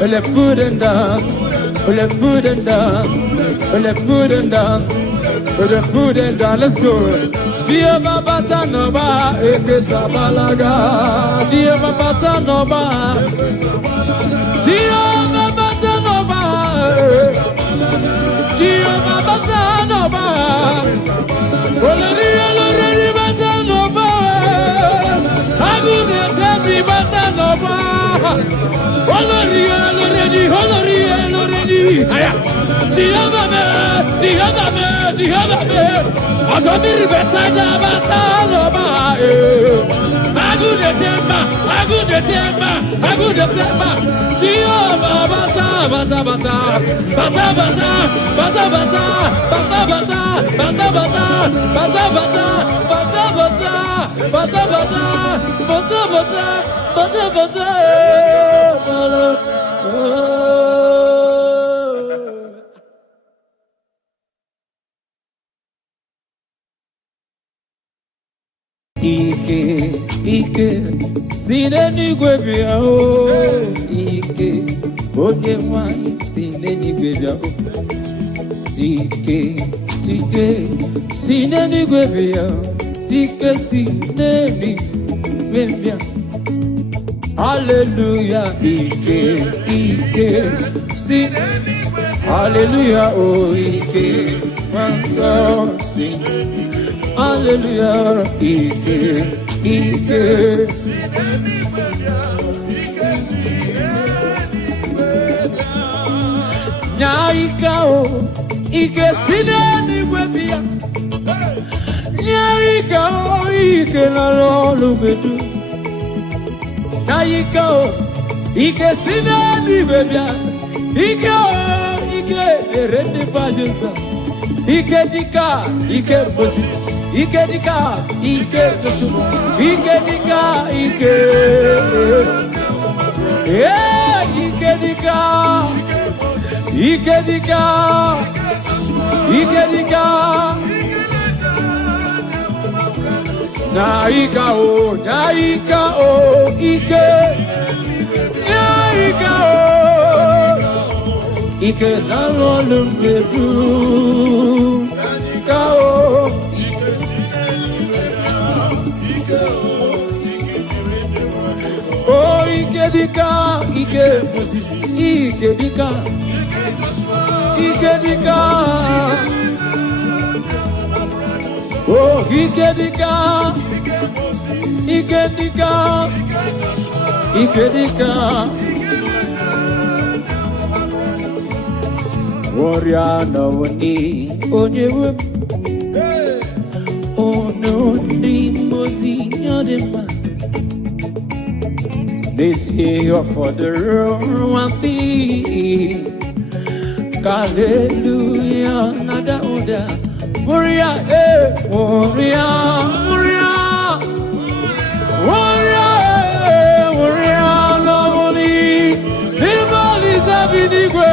Well, the food and dumb. Well, the food and dumb. Well, the food and dumb. With the food and down, let's go. Jehovah Batanova, Ekesabalaga. Jehovah Batanova. Jehovah Batanova. Jehovah Batanova. Already Batanova. Agnes happy Batanova. Already. Jehovah me, Adomiri besada basanoma. Agudesema. Jehovah basa. Ike, sineni gwebia o. Ike, onye wani sineni gwebia o. Ike, sineni gwebia o. Ike, sineni gwebia. Hallelujah, Ike, sineni gwebia. Hallelujah, oh Ike, wanso sineni. Hallelujah, Ike. Nyaikao, Ike sineni gwebia. Nyaikao, Ike nalolu bedu. Nyaikao, Ike sineni gwebia. Ike erende pajensa. Ike dika, Ike Moses. Ike dika, Ike Joshua. Ike dika, Ike. Ike dika. Naika o, Ike. Naika o. Ike nalolu medu. Naika o. Oh, Ike dika, Ike Moses, Ike dika, Ike dika. Oh, Ike dika, Ike dika, Ike dika. Warrior no ni onyewe, ono ni mozi nyadema. This year for the one thing. Hallelujah, nada oda. Warrior, warrior, no money. People is having igwe.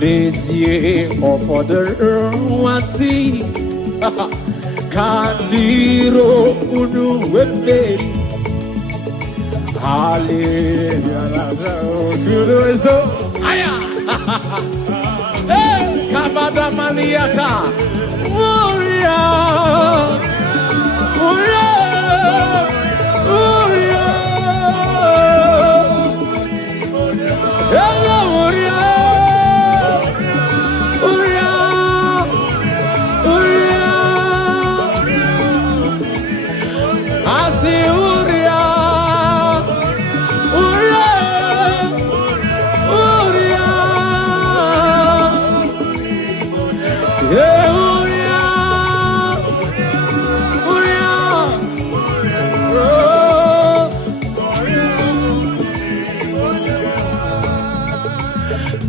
This year for the one thing. Kandiro unu weberi. Hallelujah. Aya.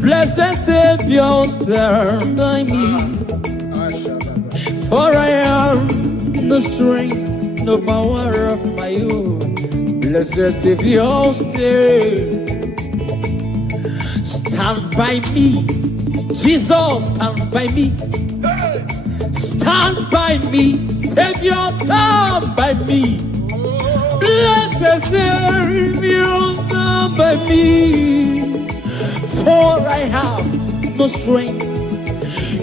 Blessed Savior, stand by me, for I am the strength, no power of my own. Blessed Savior, stand by me. Jesus, stand by me. Stand by me. Savior, stand by me. Blessed Savior, stand by me. For I have no strength,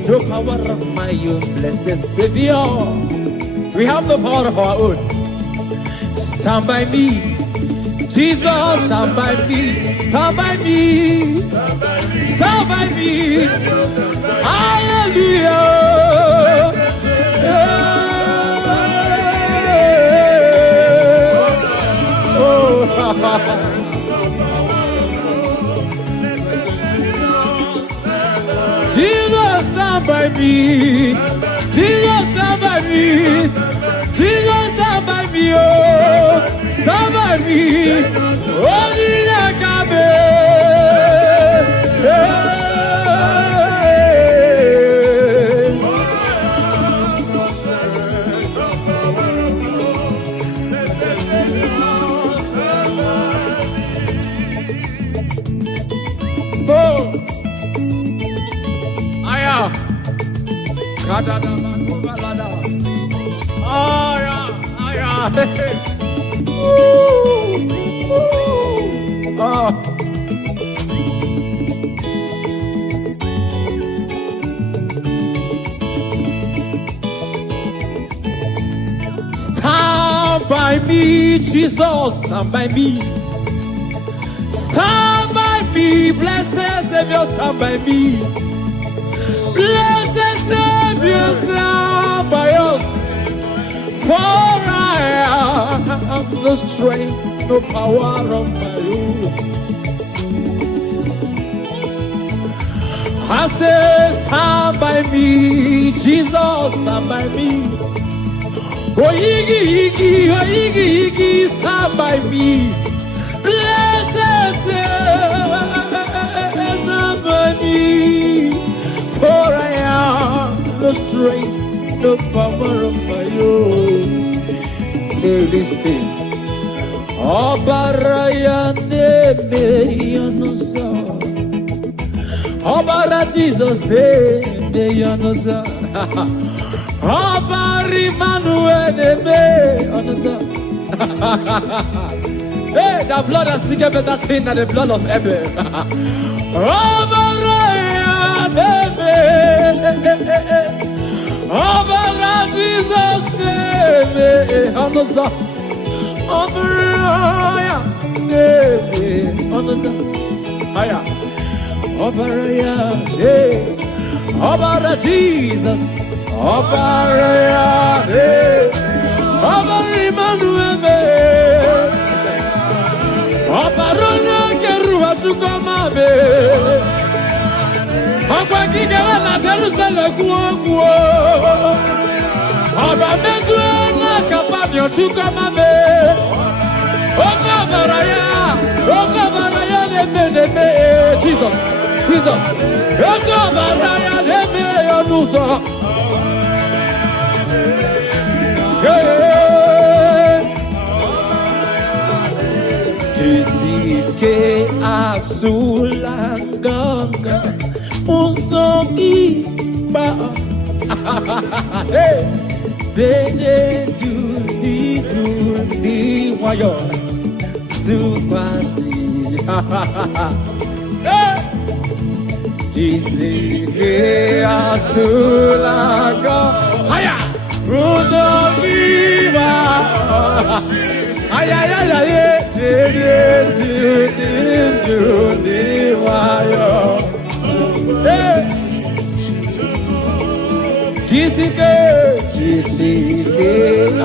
no power of my own. Blessed Savior, we have the power of our own. Stand by me. Jesus, stand by me. Stand by me. Stand by me. Hallelujah. Oh, Jesus, stand by me. Jesus, stand by me. Jesus, stand by me. Oh, stand by me. Only stand by me, Jesus, stand by me. Stand by me, blessed Savior, stand by me. Blessed Savior, stand by us. For I have no strength, no power of my own. I say, stand by me, Jesus, stand by me. Oh, Iggy, stand by me. Blessed Savior, stand by me. For I have no strength, no power of my own. Listen. Obaraya neme yonosa. Obara Jesus neme yonosa. Obari Manuel neme yonosa. Hey, the blood has speaking better thing than the blood of Abel. Obaraya neme. Obara Jesus neme yonosa. Obaraya neme yonosa. Aya. Obaraya neme. Obara Jesus. Obaraya neme. Obara Emmanuel neme. Obarona keruwa chukoma be. Ogwa kigera na Jerusalem kuo. Oba mezwe na kapabyo chukoma be. Ogabaraya neme. Jesus. Ogabaraya neme yonusa. Jisike asulanganga usoki ba. Bene du wayo tu kwasi. Jisike asulaga haya rudo viva haya ya ya ye Jisike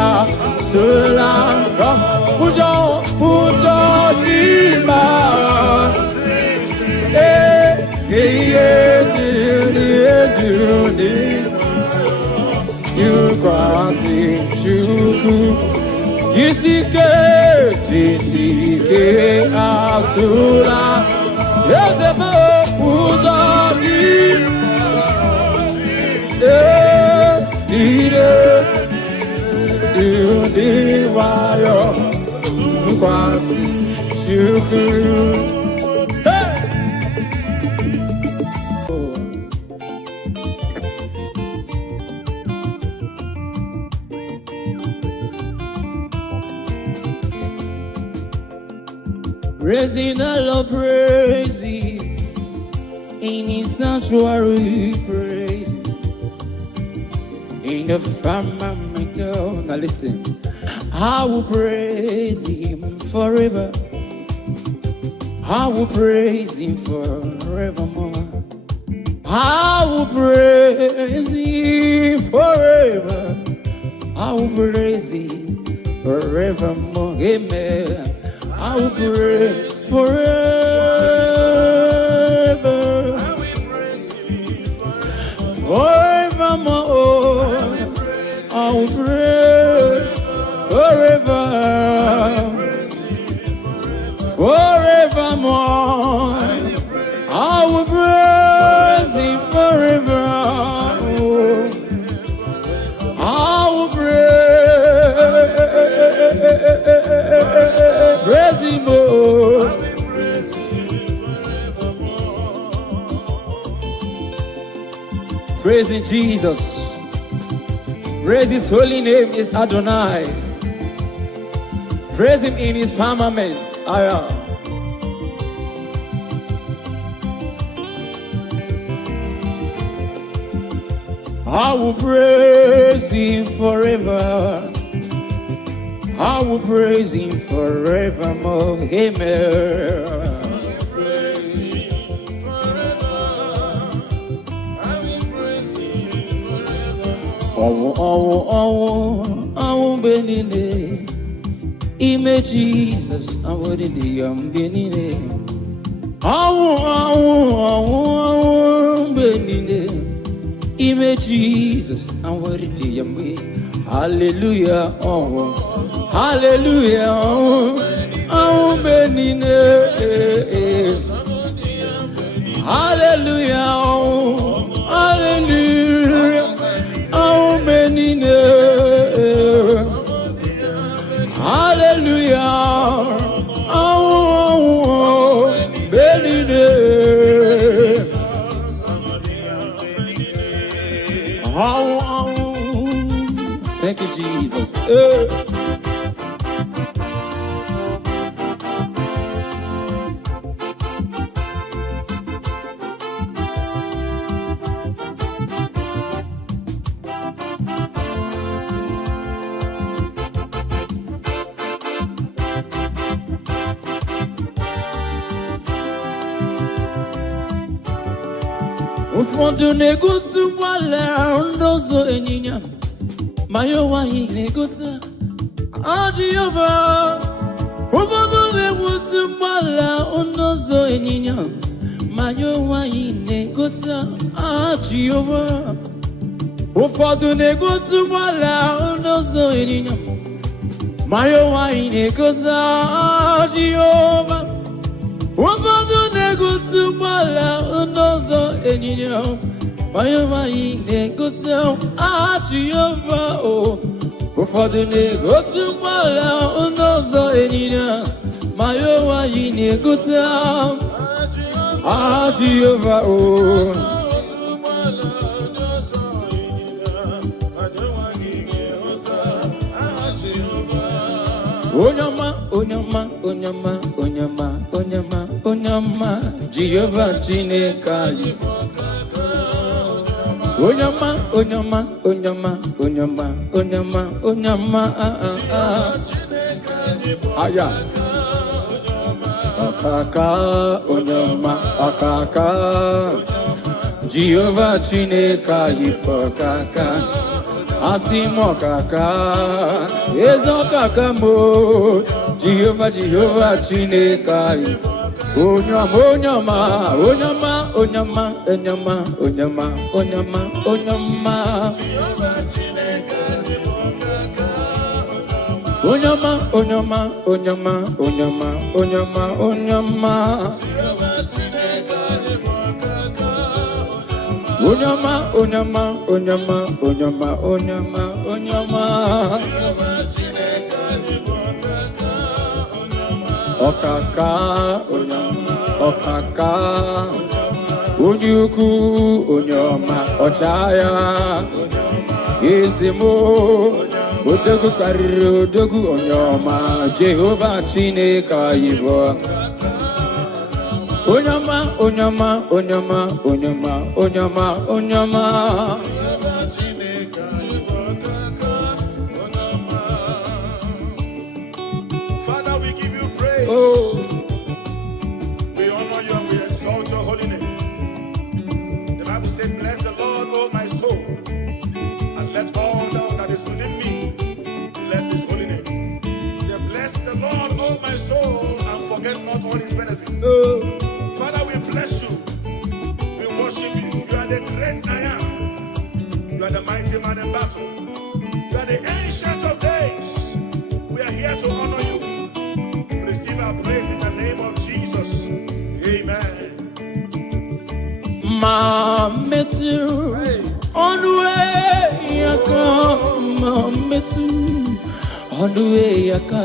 asulaga pujo viva you crossing chuku Jisike asula Yezemo uzagi wayo crossing chuku Praising the Lord, praising in His sanctuary, praising in the firmament. Now listen, I will praise Him forever. I will praise Him forevermore. I will praise Him forever. I will praise Him forevermore. Amen. I will praise forever. I will praise Him forevermore. I will praise forever. Forevermore. I will praise Him forever. I will praise Him more. Praising Jesus. Praise His holy name is Adonai. Praise Him in His firmament. I will praise Him forever. I will praise Him forevermore. Amen. I will praise Him forever. I will praise Him forever. Oh, benine. Ime Jesus, I will in the benine. Oh, benine. Ime Jesus, I will in the Hallelujah, oh, hallelujah, oh, benine. Hallelujah, oh, hallelujah, oh, benine. Hallelujah, oh, benine. Thank you, Jesus. Ụfọdụ na-egosi ụgbọala ndọzọ ịnyịnya ma ya nwaanyị na-egosi Jehova. Ụfọdụ na-egosi ụgbọala ndọzọ ịnyịnya ma ya nwaanyị na-egosi Jehova. Ụfọdụ na-egosi ụgbọala ndọzọ ịnyịnya ma ya nwaanyị na-egosi Jehova. Ụfọdụ na-egosi ụgbọala ndọzọ ịnyịnya ma ya nwaanyị na-egosi Jehova. Ụfọdụ na-egosi ụgbọala ndọzọ ịnyịnya ma ya nwaanyị na-egosi Jehova. Onyama, onyama, onyama, onyama, onyama, onyama, Jehovah Chineke anyị. Onyama, onyama, onyama, onyama, onyama, onyama, aya. Akaka, onyama, akaka. Jehovah Chineke yipokaka. Asimo kaka. Ezo kaka mo. Jehovah Chineke yipokaka. Onyama, onyama, onyama, onyama, onyama, onyama, onyama, onyama. Onyama, onyama, onyama, onyama, onyama, onyama. Onyama, onyama, onyama, onyama, onyama, onyama. Okaka, onyama, okaka. Unyuku, onyama, ochaya. Izimo, odogu kariru, odogu onyama. Jehovah Chineke yibo. Onyama, onyama, onyama, onyama, onyama, onyama. Father, we give you praise. Oh. We honor you and we exalt your holy name. The Bible says, bless the Lord, O my soul, and let all that is within me bless his holy name. They bless the Lord, O my soul, and forget not all his benefits. Father, we bless you. We worship you. You are the great I am. You are the mighty man in battle. You are the ancient of days. We are here to honor you. Receive our praise in the name of Jesus. Amen. Mametu onwe yaka. Mametu onwe yaka.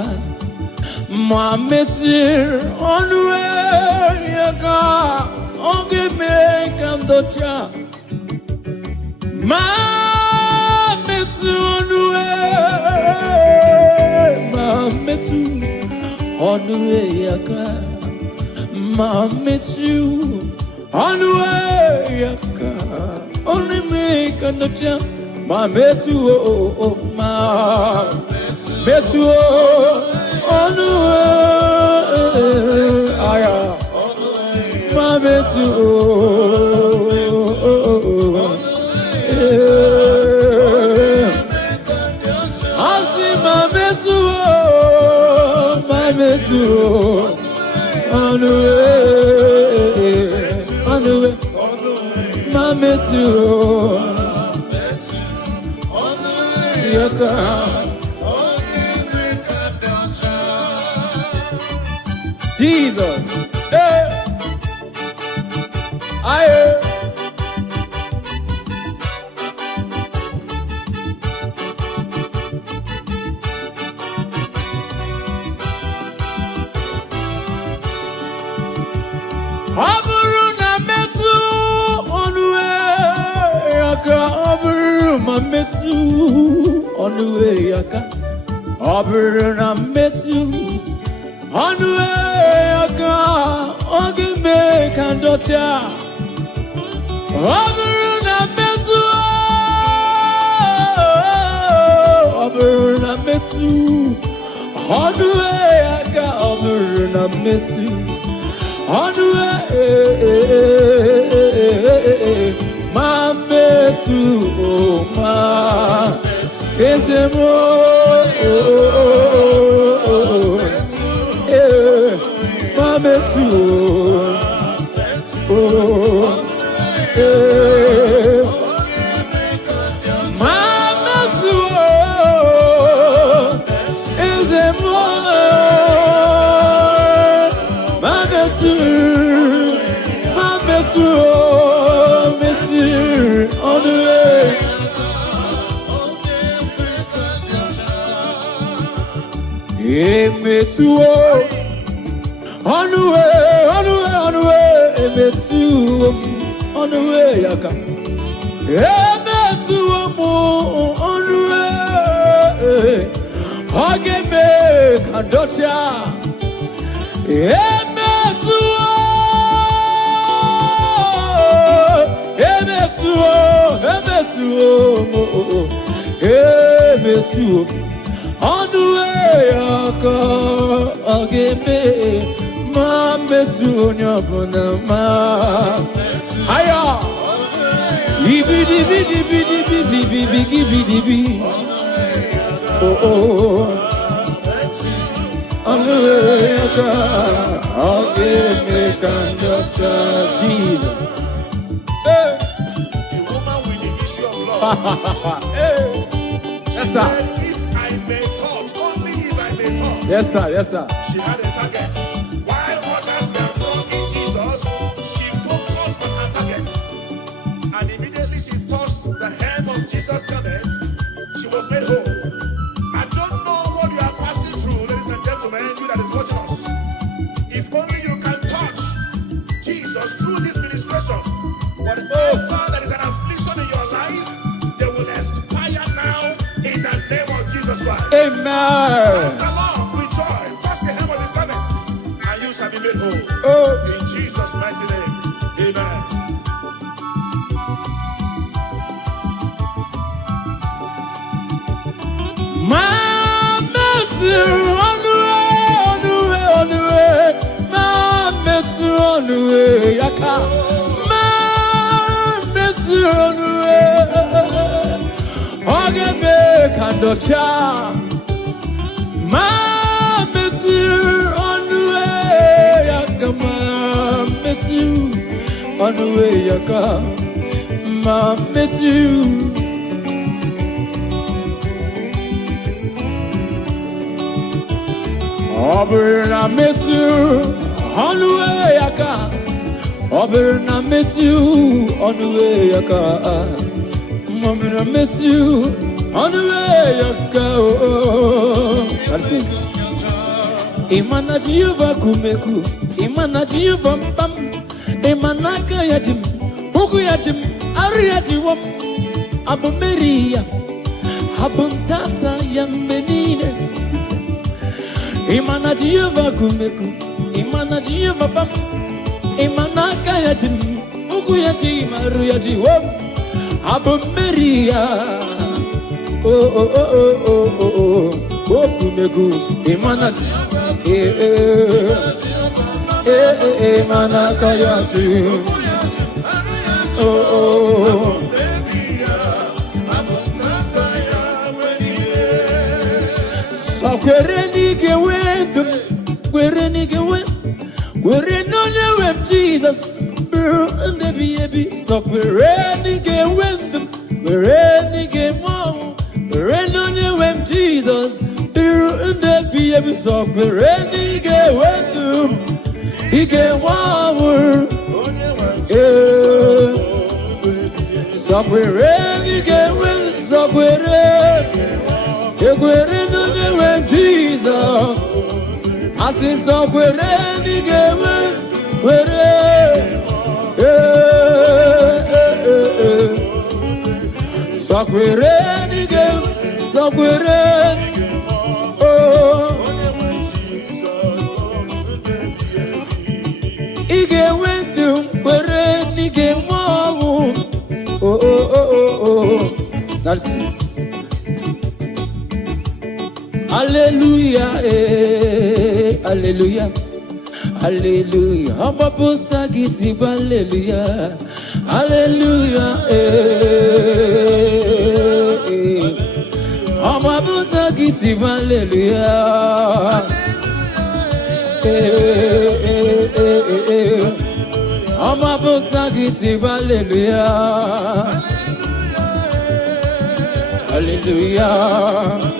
Mametu onwe yaka. Onge me kandocha. Mametu onwe. Mametu onwe yaka. Mametu onwe yaka. Only me kandocha. Mametu oh ma. Metu onwe aya. Mametu asi mametu mametu onwe mametu yaka. Jesus, hey, aye. Aburu na metu onwe yaka. Aburu ma metu onwe yaka. Aburu na metu onwe yaka. Oge me kandocha. Aburu na metu. Aburu na metu onwe yaka. Aburu na metu onwe mametu oh ma. Ezemo mametu oh mametu ezemo mametu mametu monsieur on the emetu on the way emetu on the way yaka emetu on the way hageme kandocha emetu metu on the way again ma metu nyabuna ma haya ibidi bidi bidi bidi bidi bidi oh on the way again Jesus. Hey. Yes, sir. If I may touch, only if I may touch. Yes, sir. Yes, sir. She had a target. While others were talking Jesus, she focused on her target. And immediately she touched the hem of Jesus' garment. She was made whole. I don't know what you are passing through, ladies and gentlemen, you that is watching us. If only you can touch Jesus through this ministration, whatever that is an affliction in your life, they will expire now in the name of Jesus Christ. Amen. Dance along with joy, touch the hem of his garment, and you shall be made whole. Oh. In Jesus' mighty name, amen. My mercy on the way, my mercy on the way, yaka. My mercy on the way, oge me kandocha. My mercy on the way, yaka. My mercy on the way, yaka. My mercy. Oberna miss you on the way I can. Oberna miss you on the way I can. Oberna miss you on the way I can. That's it. Imana Jehovah kumeku, Imana Jehovah pam, Imana kayajim, Ukuyajim, Ariajiwam, Abu Maria, Abuntata Yamenine. Imana Jehovah kumeku, Imana Jehovah pam, Imana kayajim, Ukuyajim, Ariajiwam, Abu Maria. Oh, kumeku, Imana Imana kayajim, oh. So kwereni gewendum, kwereni gewendum, kwereni onye Jesus, and the baby. So kwereni gewendum, kwereni gewendum, kwereni onye Jesus, and the baby. So kwereni gewendum, igewawur, so kwereni gewendum, so kwereni. When Jesus, I see so quereni given, so quereni given, so quereni, oh, Ige went to quereni given, oh, that's it. Hallelujah, hallelujah, hallelujah. Amba puta giti, hallelujah, hallelujah, Amba puta giti, hallelujah, Amba puta giti, hallelujah, hallelujah.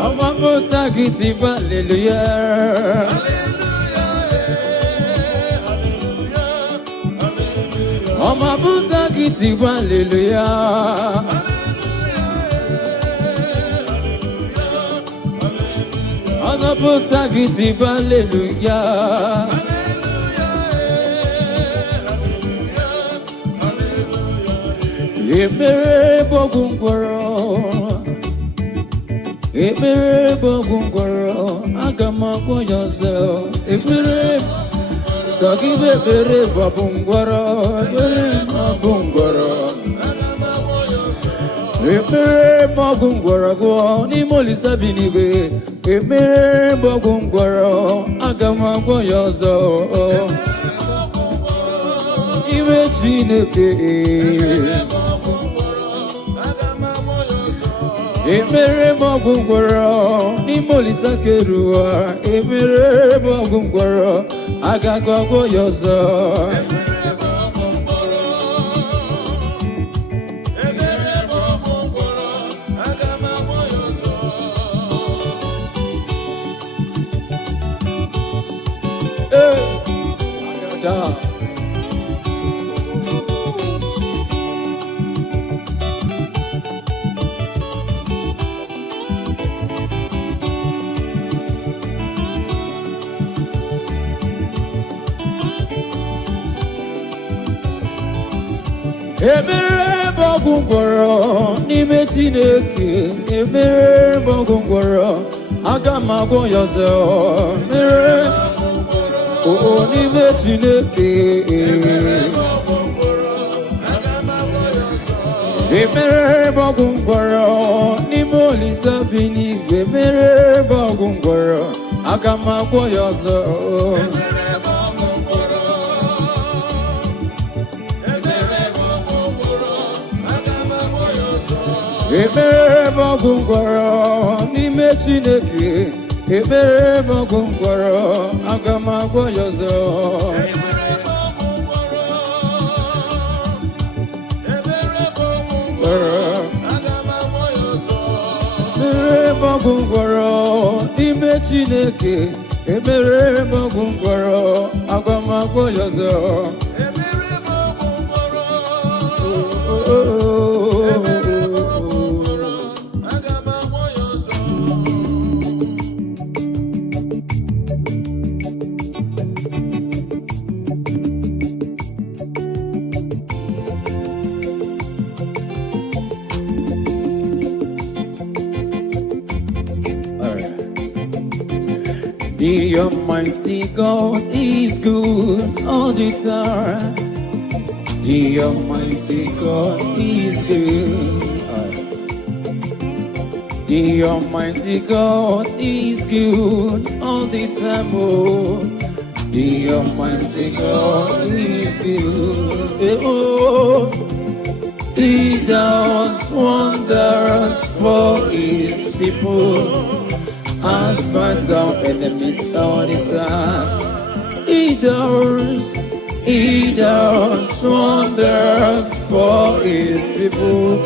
Amba puta giti, hallelujah, Amba puta giti, hallelujah, Amba puta giti, hallelujah, Ekpere bogungwaro, ekpere bogungwaro, agama yourself. Ekpere, so give ekpere bogungwaro, ekpere bogungwaro. Ekpere magungwarago ni molisa binigwe. Ekpere magungwaro agama yozo. Iwe Chineke. Ekpere magungwaro ni molisa kerua. Ekpere magungwaro agama yozo. Ekpere magungwaro n'ime Chineke. Ekpere magungwaro aga m agwọ ya ọzọ. Ekpere n'ime Chineke. Ekpere magungwaro n'ime Olisa bi n'igwe. Ekpere magungwaro aga m agwọ ya ọzọ. Ekpere magungwaro n'ime Chineke. Ekpere magungwaro aga m agwọ ya ọzọ. Ekpere magungwaro n'ime Chineke. Ekpere magungwaro aga m agwọ ya ọzọ. The Almighty God is good all the time. The Almighty God is good. The Almighty God is good all the time. Oh, the Almighty God is good. Oh, He does wonders for His people. And fights our enemies all the time. He does wonders for His people.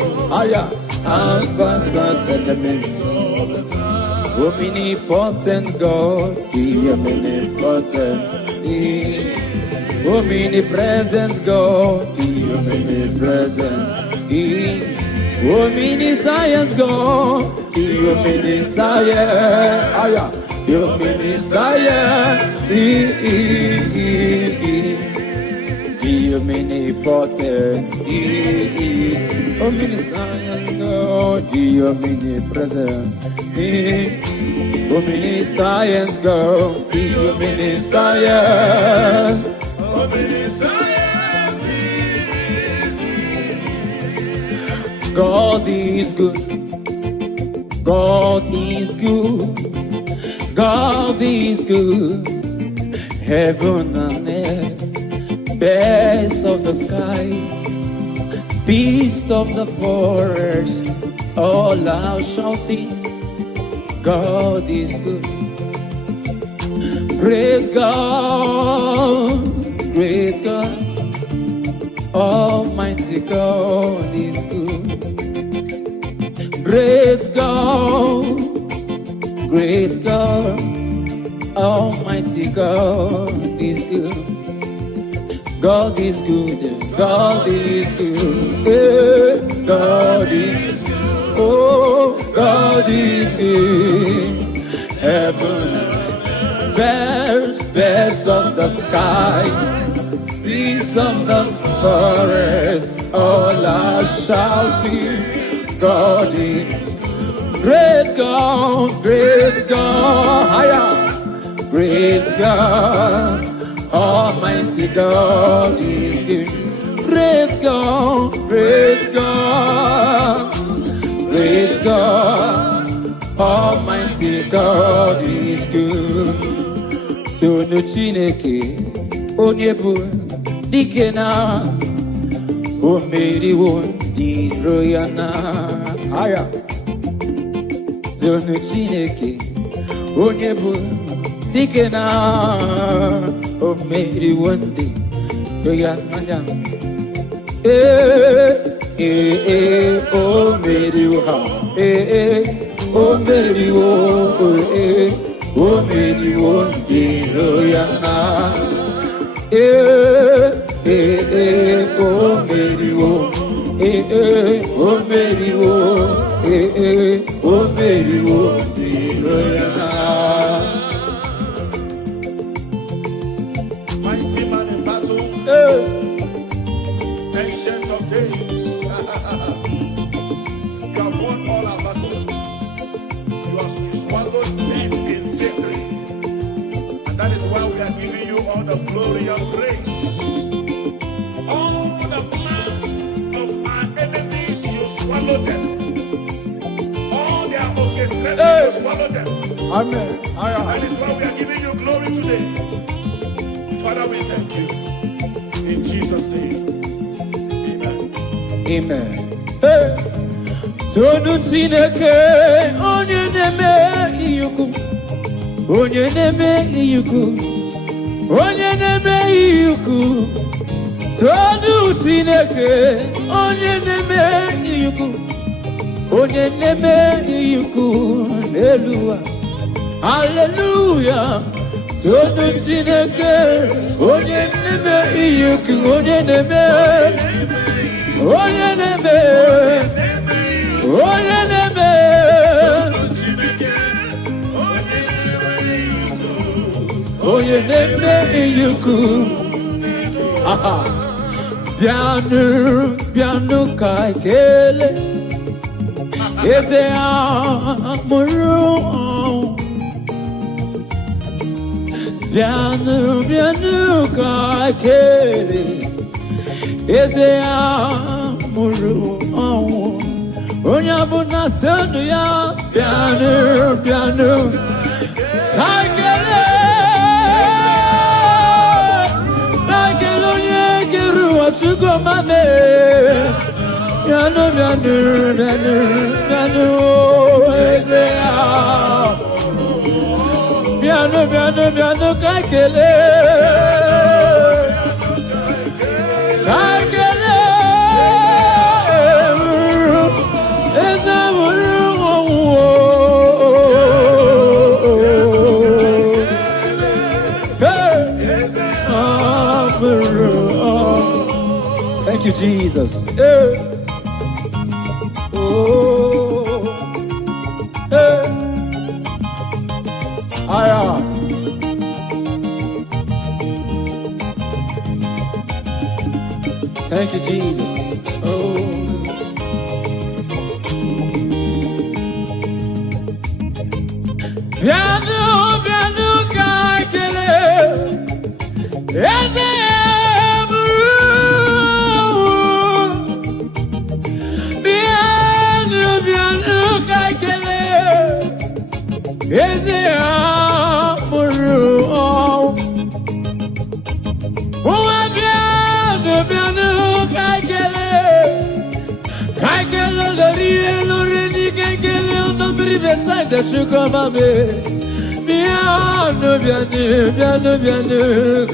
And fights our enemies all the time. Omnipotent God, the omnipotent. Omnipresent God, the omnipresent. Omniscience God. The omniscience, the omniscience, the omnipotent, omniscience, God, the omnipresent, omniscience, God, the omniscience, God is good. God is good, God is good, heaven and earth, birds of the skies, beasts of the forest, all are shouting, God is good. Great God, Almighty God is good. Great God, Almighty God is good. God is good, God is good, God is good, oh, God is good. Heaven, birds of the sky, beasts of the forest, all are shouting, God is great God, higher, great God, Almighty God is good, great God, God is good. So no Chineke, Onyebu, Dikena, O Mary won di Royana. Aya. So no Chineke, Onyebu, Dikena, O Mary won di Royana. O Mary ha, O Mary O Mary won di Royana. O Mary O Mary O Mary di Royana. Mighty man in battle, ancient of days. You have won all our battle. You have swallowed death in victory. And that is why we are giving you all the glory and praise. All the plans of our enemies, you swallow them. All their orchestrations, you swallow them. Amen. That is why we are giving you glory today. Father, we thank you. In Jesus' name. Amen. So no Chineke, onye neme iyuku, onye neme iyuku, onye neme iyuku. So no Chineke, onye neme iyuku, onye neme iyuku. Hallelujah, hallelujah. So no Chineke, onye neme iyuku, onye neme. Onye neme, onye neme, onye neme iyuku. Aha, piano kaikele, eze amuru. Piano kaikele. Eze amuru Onyabuna senu ya Piano Kaikele Kaikele onye geru Achugo mame Piano Eze amuru Piano Kaikele Thank you, Jesus. Thank you, Jesus. Piano kaikele, eze piano kaikele, eze amuru. Piano kaikele, kaikele lori kaikele on the beside that you come on me. Piano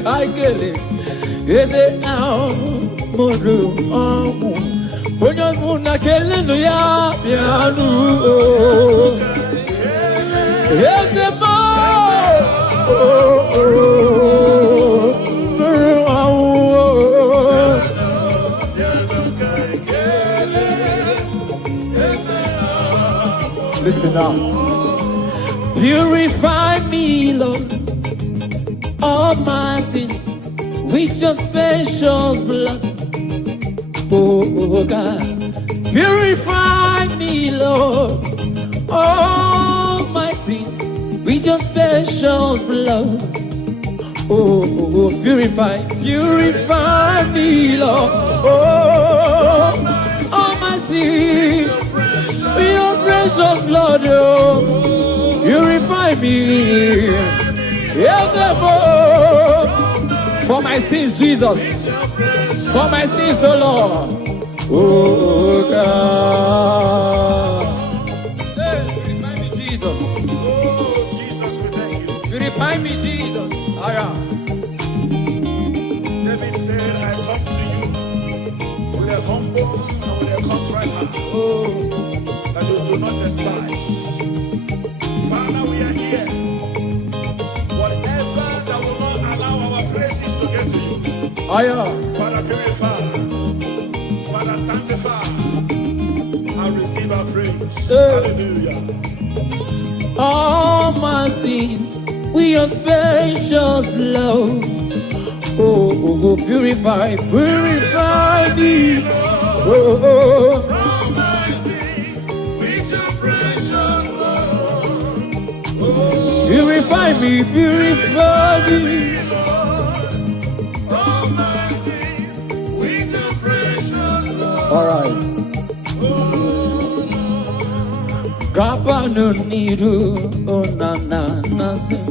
kaikele, eze amuru. Onye muna kele no ya piano. Eze mo. Listen now. Purify me, Lord, all my sins with your precious blood. Oh God, purify me, Lord, all my sins with your precious blood. Oh, purify me, Lord, all my sins with your precious blood. Oh, purify Purify me. Yes, more. For my sins, Jesus. For my sins, oh Lord. Oh God. Hey, purify me, Jesus. Oh, Jesus, we thank you. Purify me, Jesus. David said, I come to you with a humble and with a contrite heart, that you do not despise. Father, we are here. Whatever that will not allow our praises to get to you, Father, purify, Father, sanctify, and receive our praise. Hallelujah. All my sins with your precious blood. Oh, purify me. Oh, From my sins with your precious blood. purify me. From my sins with your precious blood. All right. Gabano niru onana sin.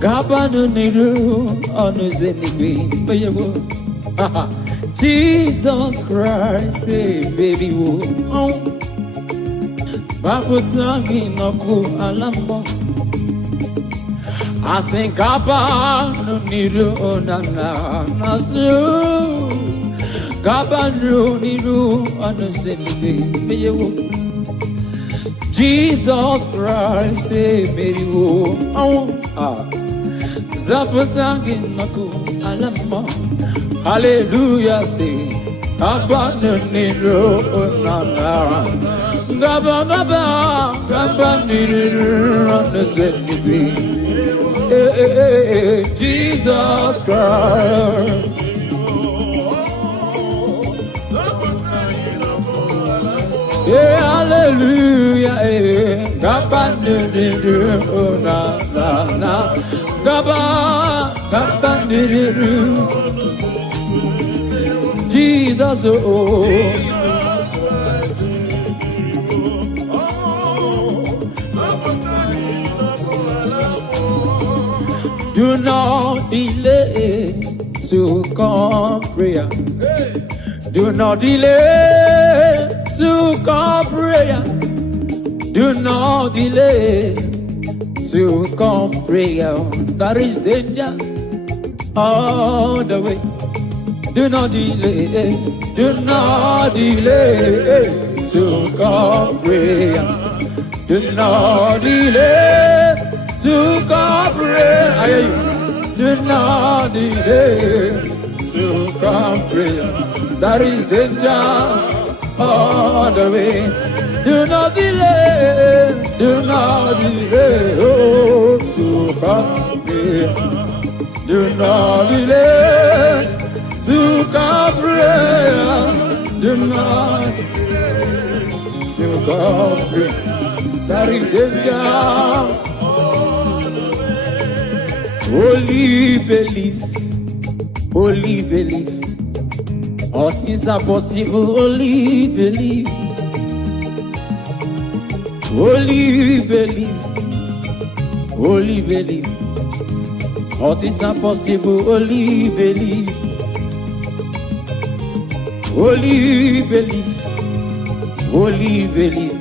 Gabano niru onuzenibi bayewo. Jesus Christ, say baby wo. Babu tangi naku alamo. I sing Gabano niru onana sin. Gabano niru onuzenibi bayewo. Jesus Christ, say Mary wo. Zapatangin naku alamo. Hallelujah, say Gabanero nana. Gabanero on the Zenibi. Jesus Christ. Yeah, hallelujah, Gabanero nana. Gabanero. Jesus, oh. Do not delay to come prayer. Do not delay to come prayer. Do not delay to come prayer. There is danger all the way. Do not delay to come prayer. Do not delay to come prayer. Do not delay to come prayer. There is danger all the way. Do not delay oh, to come prayer. Do not delay to come prayer. Do not to come prayer. That is danger. Only believe. All things are possible. Only believe. All things are possible. Only believe. Only believe.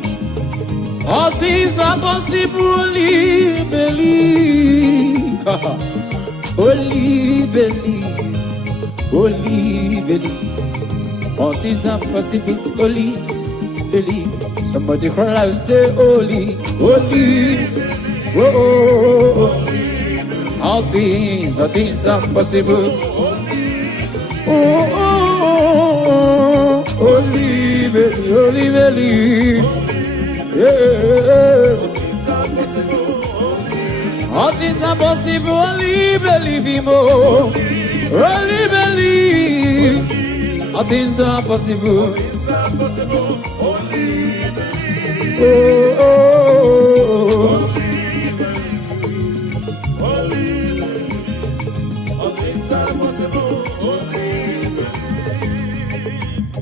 All things are possible. Only believe. Only believe. All things are possible. Only believe. Somebody cry out, say holy. Oh. All things are possible. Oh. Only believe. Yeah. All things are possible, only believe him. Only believe. All things are possible. Oh.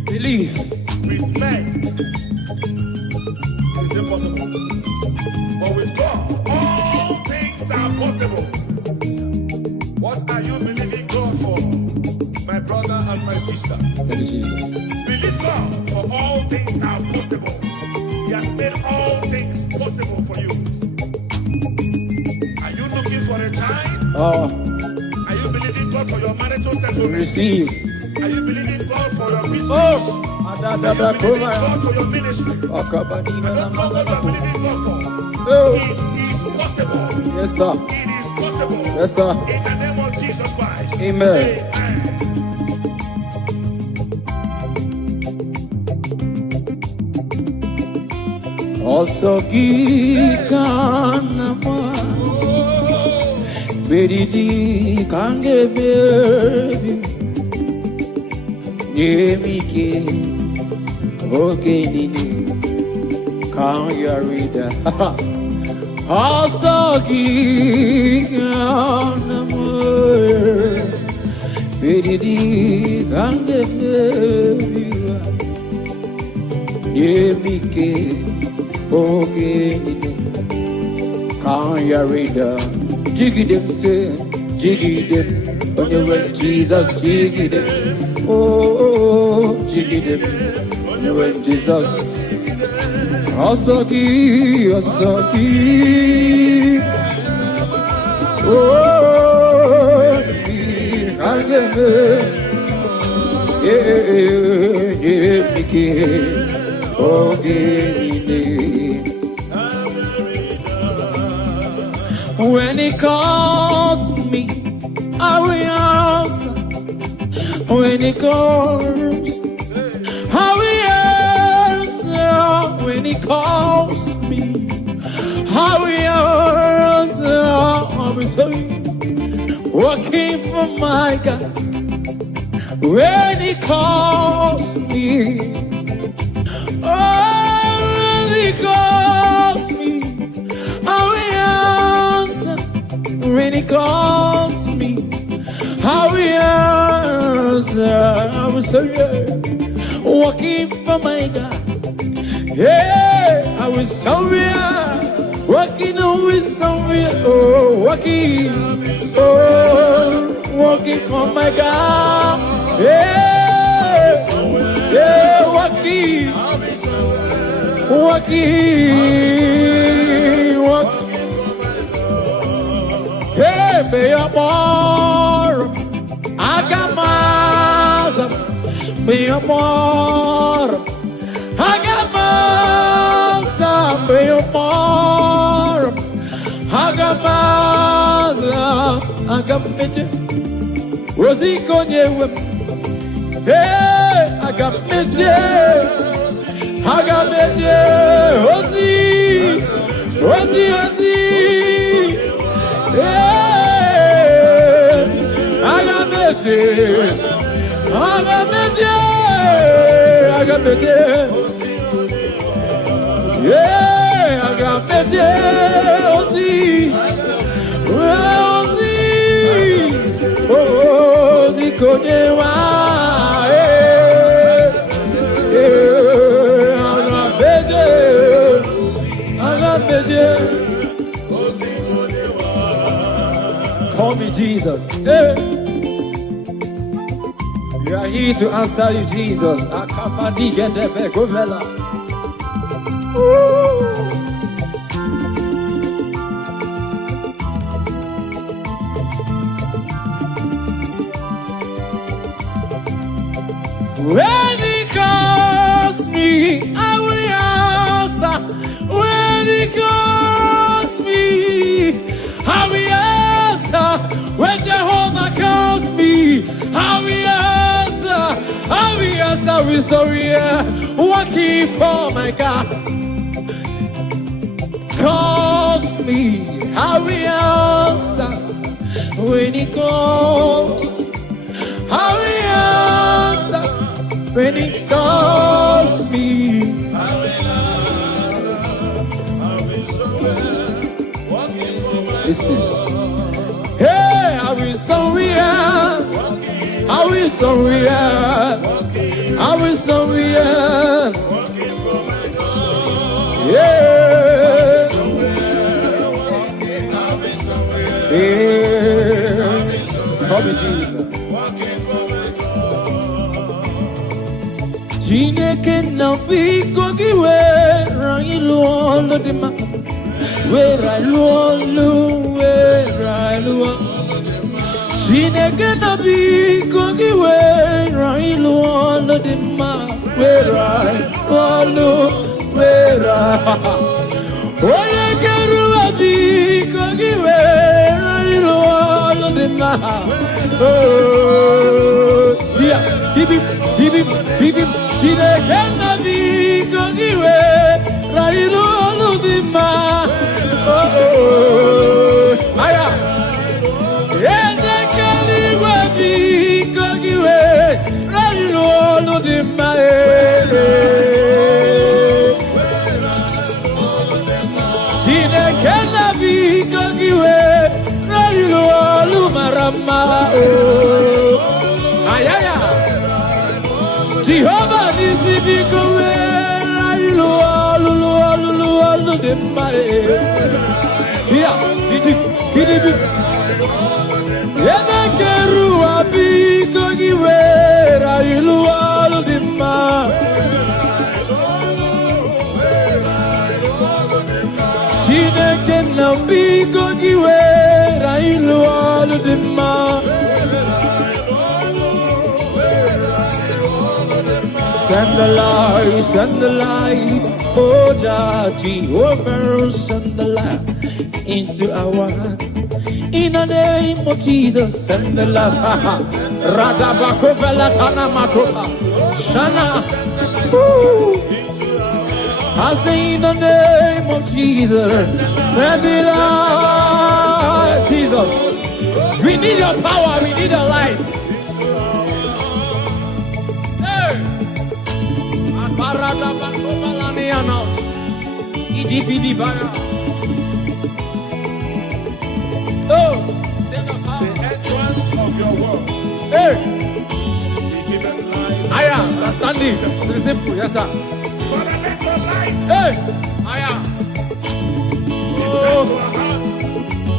Believe. With men, it is impossible. But with God, sister. Thank you, Jesus. Believe God, for all things are possible. He has made all things possible for you. Are you looking for a child? Oh, Are you believing God for your marital settlement? receive. Are you believing God for your business? Oh, Are you believing God for your ministry? I don't know what you are believing God for. Oh, It is possible. yes, sir. It is possible. Yes, sir. In the name of Jesus Christ. Amen. Also, Gikanama, Bedidi Kange Baby, Yemike, Ogenini, Kanyarida. Also, Gikanama, Bedidi Kange Baby, Yemike. Okay, can't you read them? Jiggy them, say, jiggy them. When you went Jesus, jiggy them. Oh, jiggy them. When you went Jesus. Asaki, Asaki. Oh, can't get me. Yeah, Mickey. Okay. When he calls me, I will answer. When he calls, I will answer. When he calls me, I will answer. I will say, working for my God. When he calls me, oh, when he calls me, I will answer. When he calls me, I will answer. I will say, yeah, walking for my God. Yeah, I will say, yeah, walking with somewhere. Oh, walking, oh, walking for my God. Yeah, yeah, walking. Walking, walking. Hey, be your more. I got my, be your more. I got my, be your more. I got my, I got me. Rosie Konye, hey, I got me. I got Meje, Ozzy, Ozzy, Ozzy, yeah. I got Meje, I got Meje, I got Meje, yeah. I got Meje, Ozzy, Ozzy, Ozzy, Kodewa, call me Jesus. Hey. We are here to answer you, Jesus. Acppb, get the back, go fella. When he calls me, I will answer. When he calls me, I will answer. When Jehovah calls me, I will answer. I will answer with sorry, working for my God. Calls me, I will answer. When he calls, I will answer. When he calls me, I will answer. Listen. Hey, I will surrender. I will surrender. I will surrender. Yeah. Yeah. Call me Jesus. Chineke na biko gị were ilu ọlụ dị mma, were ilu ọlụ, were ilu ọlụ. Chineke na biko gị were ilu ọlụ dị mma, were ilu ọlụ, were. Onye kere ụwa biko gị were ilu ọlụ dị mma. Yeah, give him. Chineke na biko gị were ilu ọlụ dị mma. Aya. Ezekeli we biko gị were ilu ọlụ dị mma. Chineke na biko gị were ilu ọlụ mara mma. Ayaya. Jehovah nisi biko were ilu ọlụ dị mma. Yeah, gidi. Ezekeru abiko gị were ilu ọlụ dị mma. Chineke na biko gị were ilu ọlụ dị mma. Send the light, oh Jehovah, send the light into our heart. In the name of Jesus, send the light. Radabakovela Tanamakopa, Shana. I say in the name of Jesus, send the light. Jesus, we need your power, we need your light. Oh, send the power. The entrance of your word. Hey, He giveth light. I am standing. It's simple, yes sir. Father, let your light Hey, I am. descend to our hearts.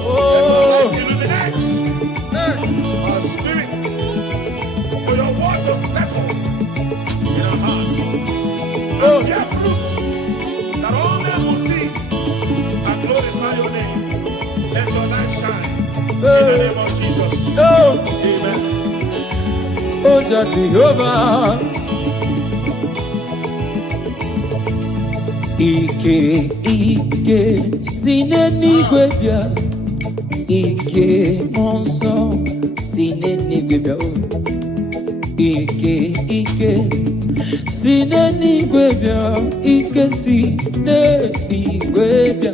Oh, Let your light illuminate hey. our spirit. For your word to settle in our hearts. Oh. And bear fruit that all men will see and glorify your name. Let your light shine. In the name of Jesus. Oh, Amen. oh, Jehovah. Ike, sinenigwe bịa. Ike nsọ, sinenigwe bịa. Ike, sinenigwe bịa. Ike sinenigwe bịa.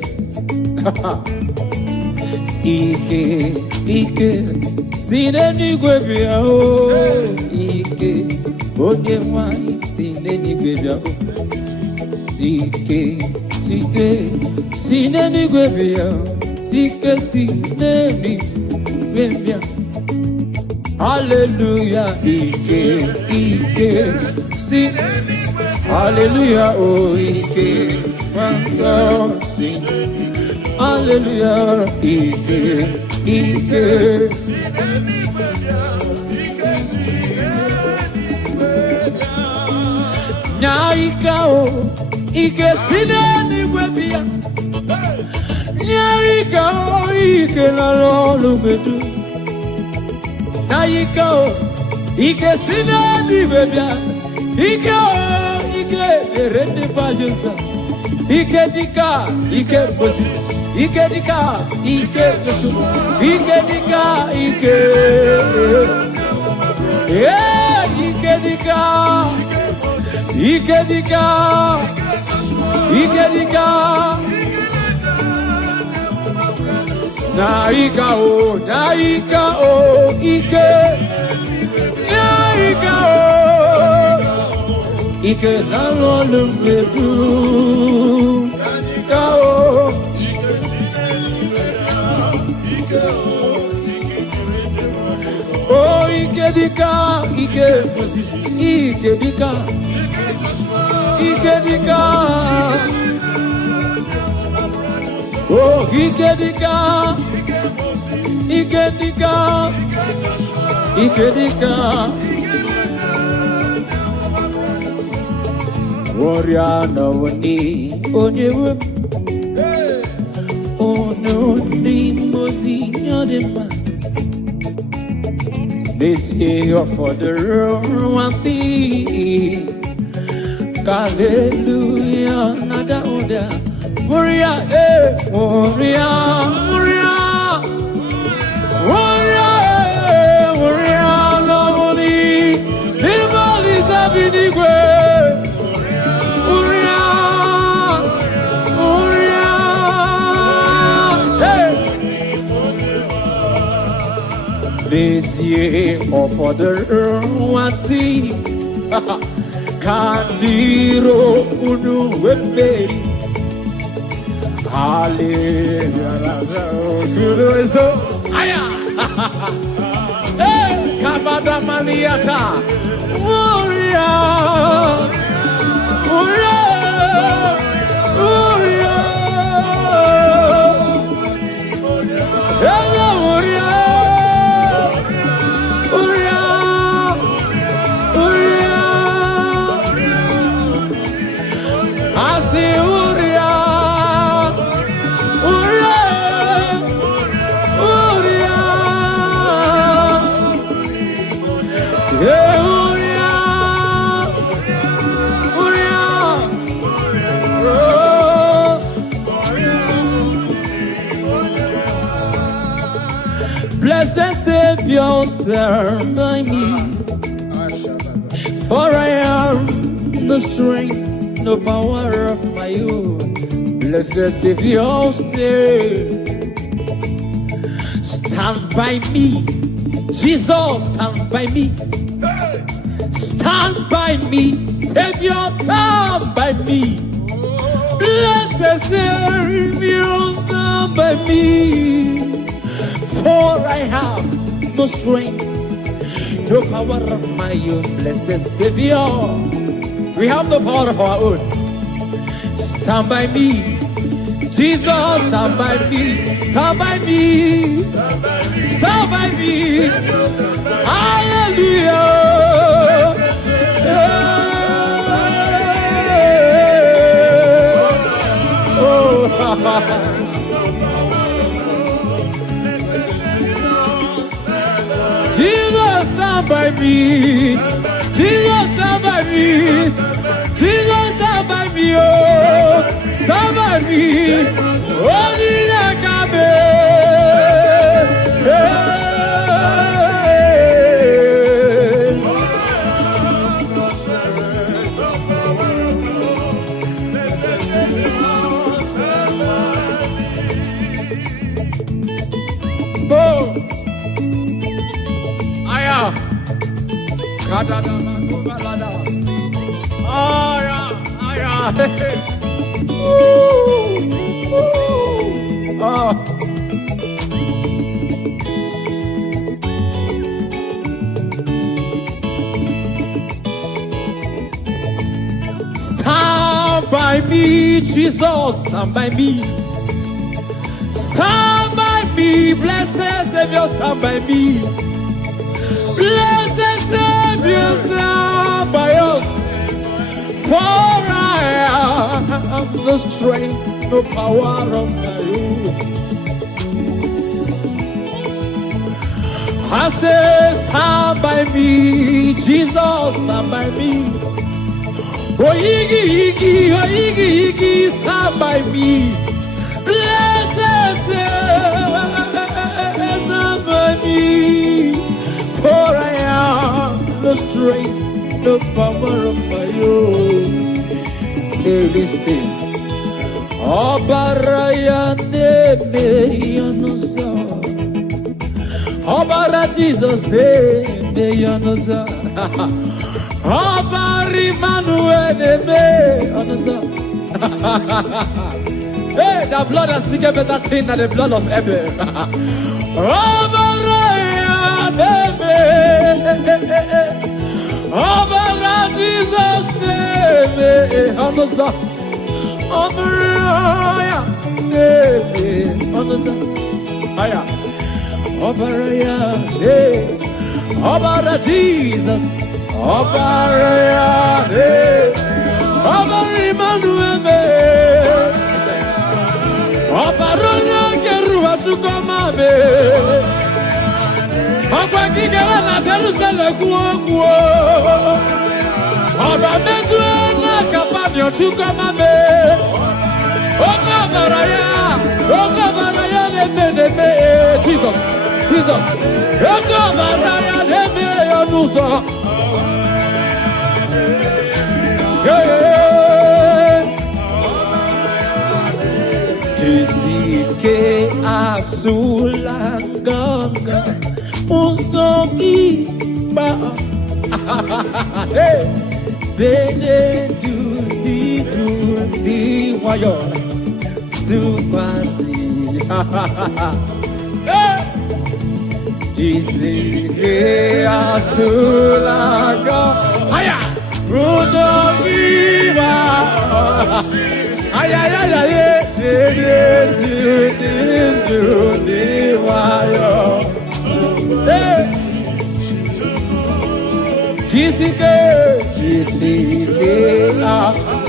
Ike, sinenigwe bịa. Ike, onye nwanyị sinenigwe bịa. Ike, sinenigwe bịa. Ike sinenigwe bịa. Hallelujah, Ike, hallelujah, oh Ike, Manso, sing. Hallelujah, Ike. Nyaika o, Ike sinenigwe bịa. Nyaika o, Ike na lolu medu. Nyaika o, Ike sinenigwe bịa. Ike o, Ike erende pajusa. Ike dika, Ike Moses. Ike dika, Ike Joshua. Ike dika, Ike. Yeah, Ike dika. Ike dika. Ike dika. Naika o, Ike. Naika o. Ike na lolu medu. Naika o. Oh, Ike dika, Ike Moses. Ike dika. Ike dika. Oh, Ike dika. Ike dika. Ike dika. Oriana wani onyewe ononi mozi nyodema. This year for the one thing. Hallelujah, nada oda. Moria, Moria, Moria, Moria, Moria, lovely. Everybody is happy to go. Moria, Moria, hey. This year for the one thing. Kandiro unu weberi. Hallelujah. Aya. Hey, Kabada Maniata. Warrior. Warrior. Warrior. Hello, warrior. Blessed Savior, stand by me, for I am the strength, no power of my own. Blessed Savior, stand by me. Jesus, stand by me. Stand by me. Savior, stand by me. Blessed Savior, stand by me. For I have no strength, no power of my own. Blessed Savior, we have the power of our own. Stand by me. Jesus, stand by me. Stand by me. Stand by me. Hallelujah. Jesus, stand by me. Jesus, stand by me. Jesus, stand by me. Oh, stand by me. Only Stand by me, Jesus, stand by me. Stand by me, blessed Savior, stand by me. Blessed Savior, stand by us. For I have no strength, no power of my own. I say, stand by me, Jesus, stand by me. Oh, Iggy, Iggy, oh, Iggy, Iggy, stand by me. Blessed Savior, stand by me. For I have no strength, no power of my own. Listen. Obaraya nebe yonosa. Obara Jesus nebe yonosa. Obari Manuel nebe yonosa. Hey, the blood has speaking better thing than the blood of Abel. Obaraya nebe. Obara Jesus nebe yonosa. Obaraya nebe yonosa. Aya. Obaraya nebe. Obara Jesus. Obaraya nebe. Ọbara Emmanuel me. Ọbara onye keruwa Chukwuma me. Ọkwa kikere na Jerusalem kwuo. Ọba mezue na Kapanio Chukwuma me. Ọbara ya neme. Jesus. Ọbara ya neme ya n'ụzọ. Jisike asulanganga Uzokiba Bene Dudi Wayo Supasi Jisike asulanga Haya Uzokiba Ay, Jisike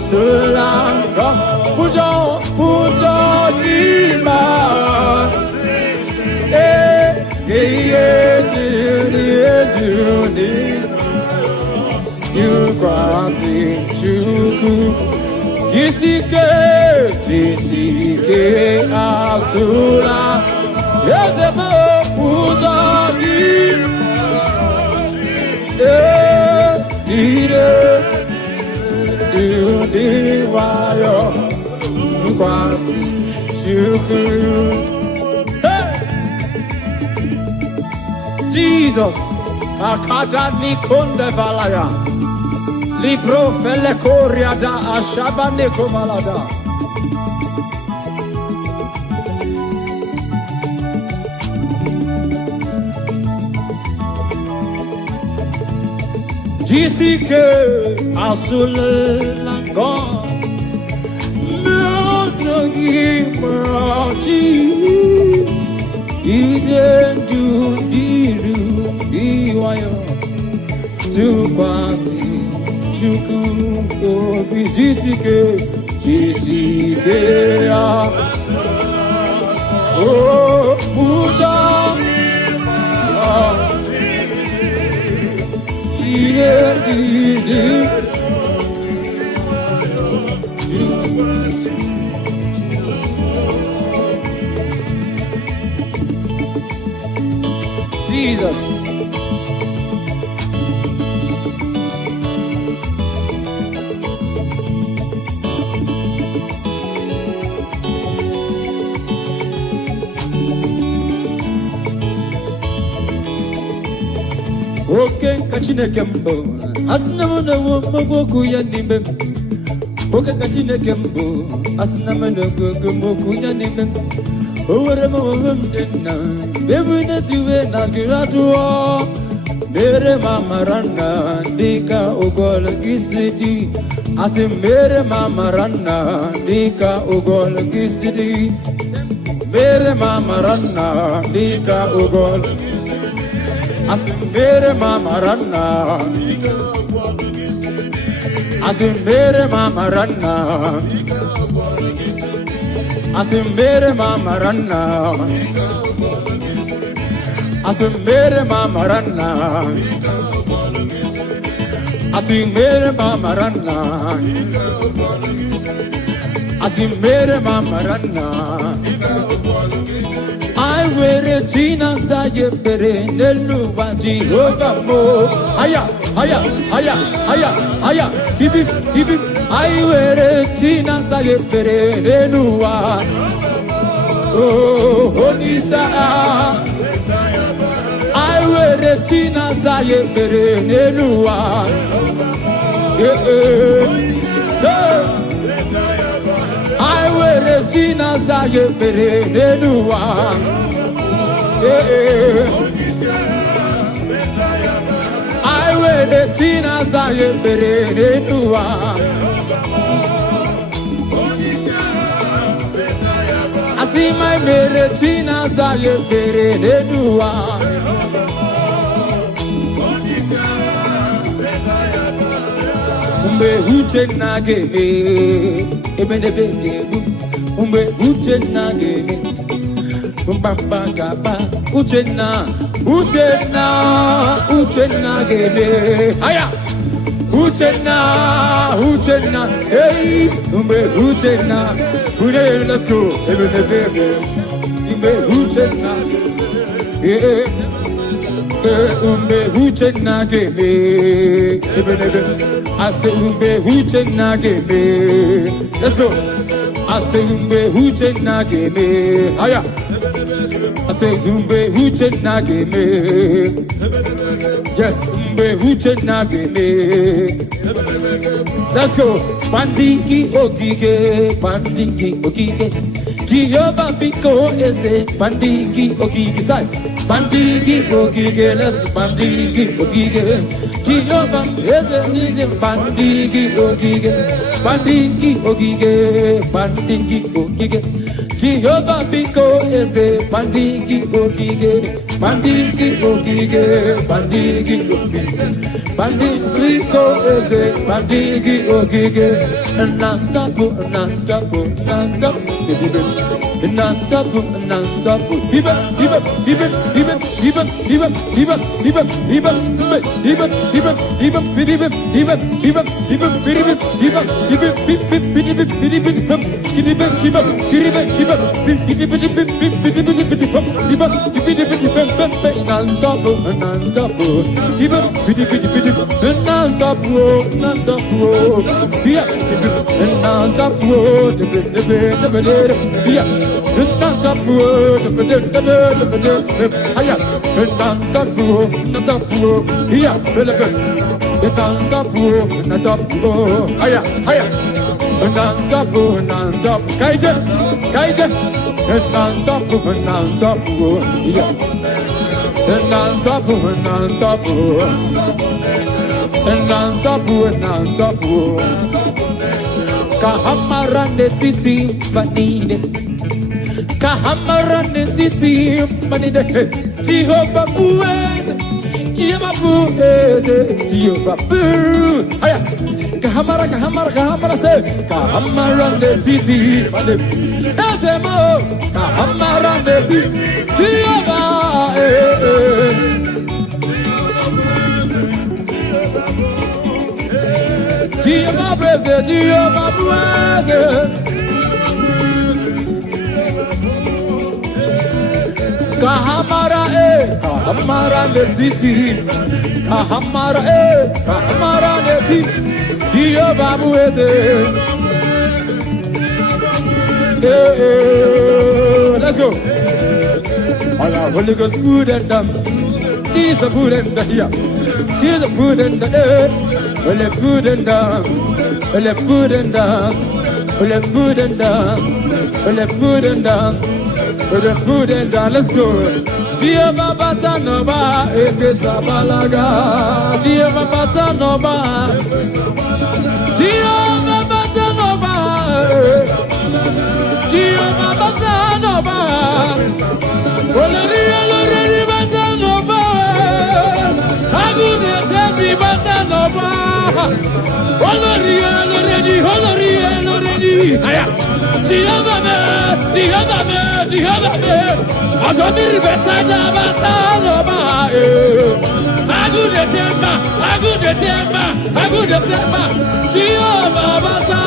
Sulanga Pujo Dima You crossing Chuku Jisike Asula Yezebo Uzagi Wayo Kwasi Shukuru Jesus Akada Nikonde Valaya Libro Fele Korea da Ashabane Komalada Jisike Asulango Myodragi Maraji Izendu Diru Iwayo Tukwasi Chuku Jisike Oh Buddha Jesus Okay, kachine kembo. Asnamana womoku ya nimbe. Okay, kachine kembo. Asnamana womoku ya nimbe. Owerema womdena. Bebu na tuwe na giratuo. Mere mama rana dika ogol gisidi. Ase mere mama rana dika ogol gisidi. Mere mama rana dika ogol Asimbere mama rana Asimbere mama rana Asimbere mama rana Asimbere mama rana Asimbere mama rana Asimbere mama rana I wear a China Sayepere Neluba Jehovah Mo Haya Hip I wear a China Sayepere Nelua Oh Honisa I wear a China Sayepere Nelua I wear a China Sayepere Nelua I wear a China Sayepere Nelua I see my mere China Sayepere Nelua umbe uche nageme ebenebe gebu umbe uche nageme mbamba gaba uche na geme aya uche na hey umbe uche na let's go ebenebe umbe uche na umbe uche nageme ebenebe I say umbe uche nageme let's go I say umbe uche nageme aya I say umbe uche nageme yes umbe uche nageme let's go pandiki okike Jehovah biko ese pandiki okike sai pandiki okike let's go pandiki okike Jehovah ese nize pandiki okike Jehovah biko ese pandiki okike pandiki ese pandiki okike nantapu hiba Kahamarande titi banide Kahamarande titi banide Jehovah bueze Jehovah bueze aya Kahamara se Kahamarande titi banide Ezemo Kahamarande titi Jehovah Jehovah blessed, Jehovah blessed. Kahamara netiti, Kahamara netiti, Jehovah blessed. Let's go. All our Holy Ghost food and dumb. Jesus food and the here. Jesus food and the air. Well, the food and down, well, the food and down, well, the food and down, well, the food and down, well, the food and down. Let's go. Jehovah Batanova, Ekesabalaga. Jehovah Batanova, Jehovah Batanova, Jehovah Batanova. Well, the Batanova. Agune sebi Batanova. Holori. Aya. Jehovah me. Adomiri besada Batanova. Agune temba. Jehovah bata.